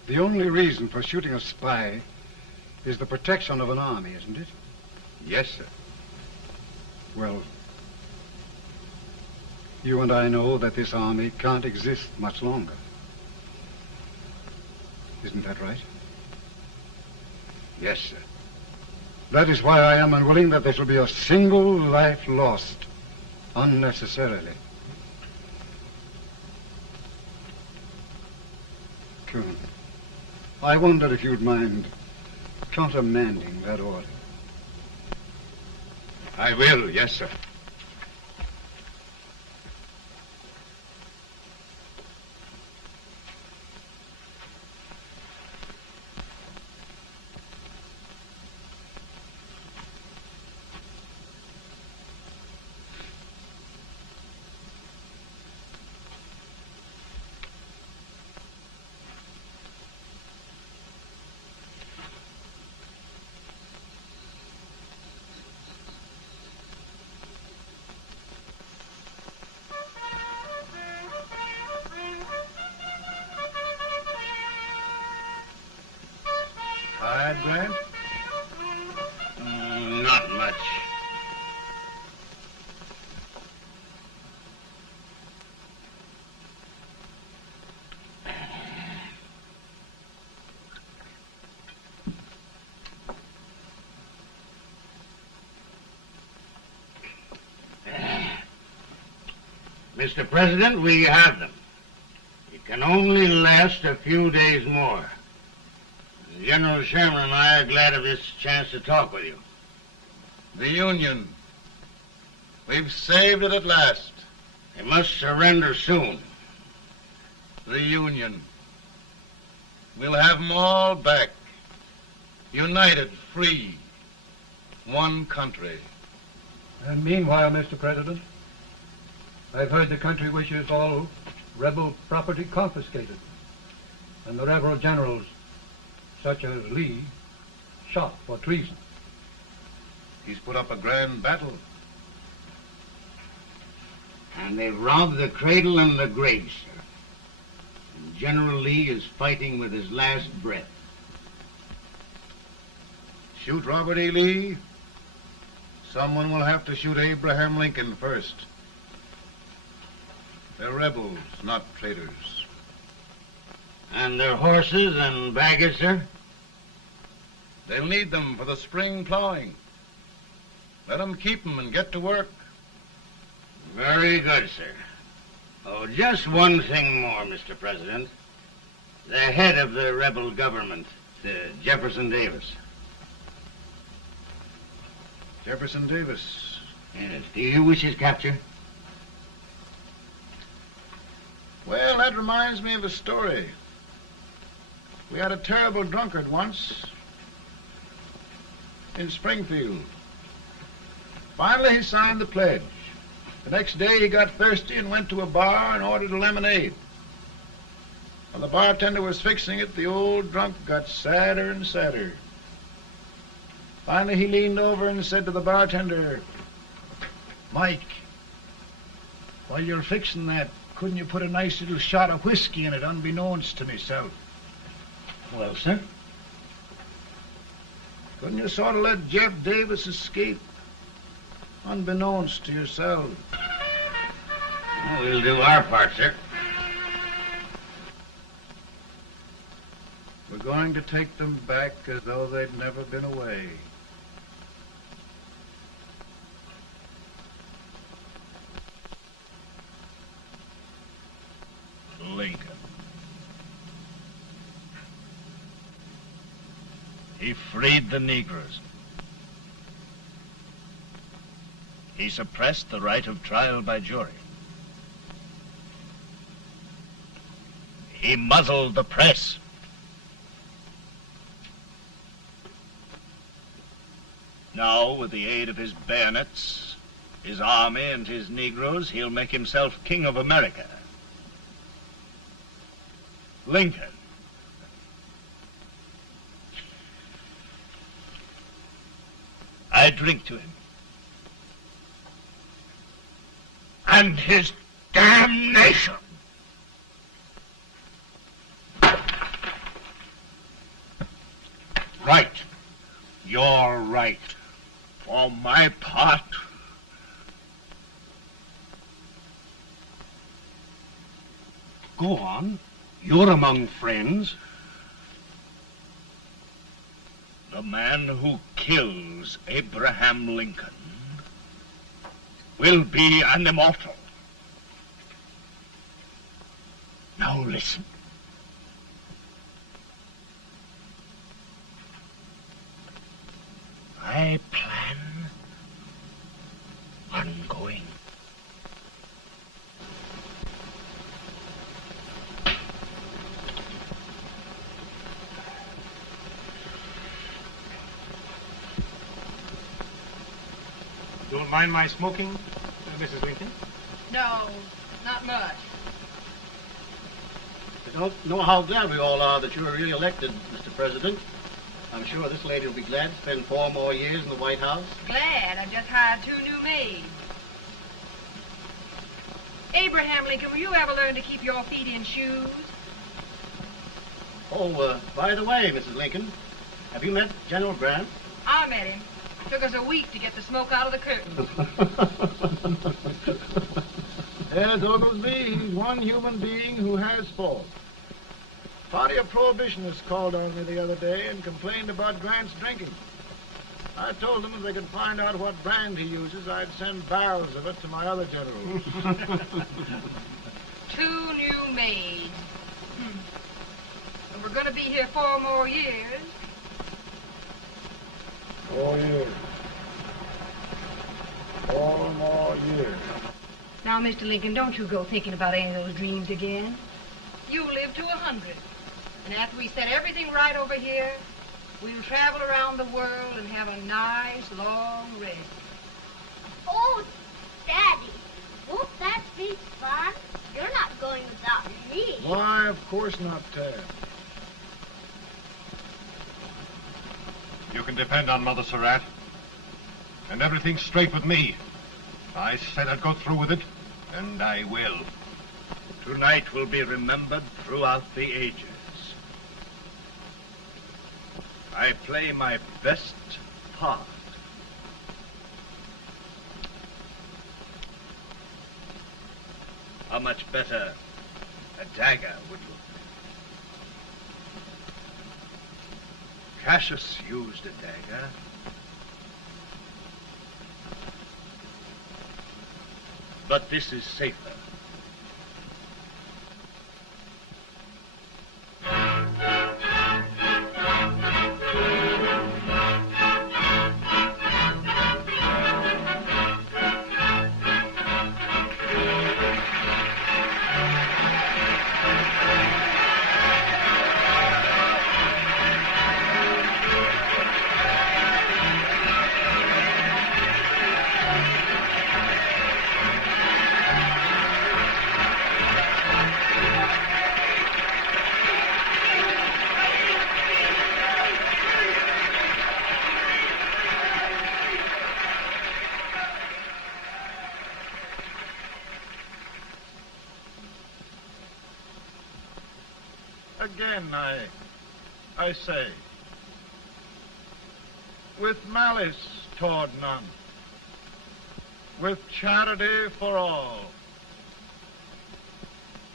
the only reason for shooting a spy is the protection of an army, isn't it? Yes, sir. Well, you and I know that this army can't exist much longer. Isn't that right? Yes, sir. That is why I am unwilling that there shall be a single life lost unnecessarily. Colonel. I wondered if you'd mind countermanding that order. I will, yes, sir. Tired, Grant? Not much. Mr. President, we have them. It can only last a few days more. General Sherman and I are glad of this chance to talk with you. The Union. We've saved it at last. They must surrender soon. The Union. We'll have them all back. United, free. One country. And meanwhile, Mr. President, I've heard the country wishes all rebel property confiscated, and the rebel generals, such as Lee, shot for treason. He's put up a grand battle. And they've robbed the cradle and the grave, sir. And General Lee is fighting with his last breath. Shoot Robert E. Lee? Someone will have to shoot Abraham Lincoln first. They're rebels, not traitors. And their horses and baggage, sir? They'll need them for the spring plowing. Let them keep them and get to work. Very good, sir. Oh, just one thing more, Mr. President. The head of the rebel government, Jefferson Davis. Jefferson Davis? Yes. Do you wish his capture? Well, that reminds me of a story. We had a terrible drunkard once in Springfield. Finally, he signed the pledge. The next day, he got thirsty and went to a bar and ordered a lemonade. While the bartender was fixing it, the old drunk got sadder and sadder. Finally, he leaned over and said to the bartender, "Mike, while you're fixing that, couldn't you put a nice little shot of whiskey in it, unbeknownst to myself?" Well, sir? Couldn't you sort of let Jeff Davis escape, unbeknownst to yourself? Well, we'll do our part, sir. We're going to take them back as though they'd never been away. Lincoln. He freed the Negroes. He suppressed the right of trial by jury. He muzzled the press. Now, with the aid of his bayonets, his army, and his Negroes, he'll make himself king of America. Lincoln. I drink to him. And his damnation. Right. You're right. For my part, go on. You're among friends. The man who kills Abraham Lincoln will be an immortal. Now listen. Mind my smoking, Mrs. Lincoln? No, not much. I don't know how glad we all are that you're re-elected, Mr. President. I'm sure this lady will be glad to spend 4 more years in the White House. Glad. I've just hired 2 new maids. Abraham Lincoln, will you ever learn to keep your feet in shoes? Oh, by the way, Mrs. Lincoln, have you met General Grant? I met him. Took us a week to get the smoke out of the curtains. Yes, Oglesby, he's one human being who has faults. Party of Prohibitionists called on me the other day and complained about Grant's drinking. I told them if they could find out what brand he uses, I'd send barrels of it to my other generals. 2 new maids. And we're going to be here 4 more years. 4 years. 4 more years. Now, Mr. Lincoln, don't you go thinking about any of those dreams again. You live to 100. And after we set everything right over here, we'll travel around the world and have a nice, long rest. Oh, Daddy, won't that be fun? You're not going without me. Why, of course not, Tad. You can depend on Mother Surratt. And everything's straight with me. I said I'd go through with it, and I will. Tonight will be remembered throughout the ages. I play my best part. How much better a dagger would look. Cassius used a dagger. But this is safer. Again, I say, with malice toward none, with charity for all,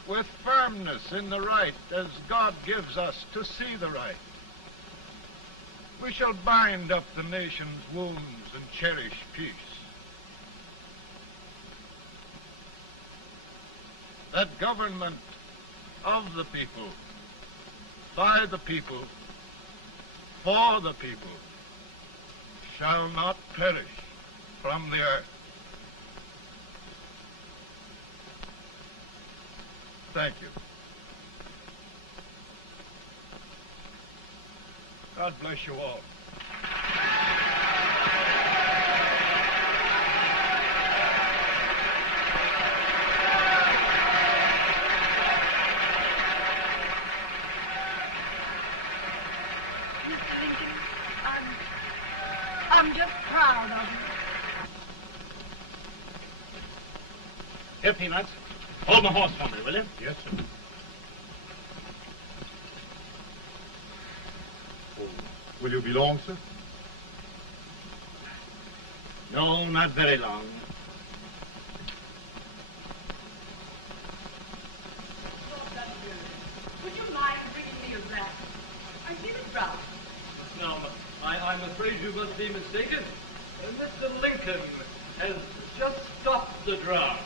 with firmness in the right as God gives us to see the right, we shall bind up the nation's wounds and cherish peace. That government of the people, by the people, for the people, shall not perish from the earth. Thank you. God bless you all. Mr. Lincoln, I'm just proud of you. Here, Peanuts. Hold my horse for me, will you? Yes, sir. Oh, will you be long, sir? No, not very long. Would you mind bringing me a wrap? I feel it dry. No, I'm afraid you must be mistaken. Mr. Lincoln has just stopped the draft.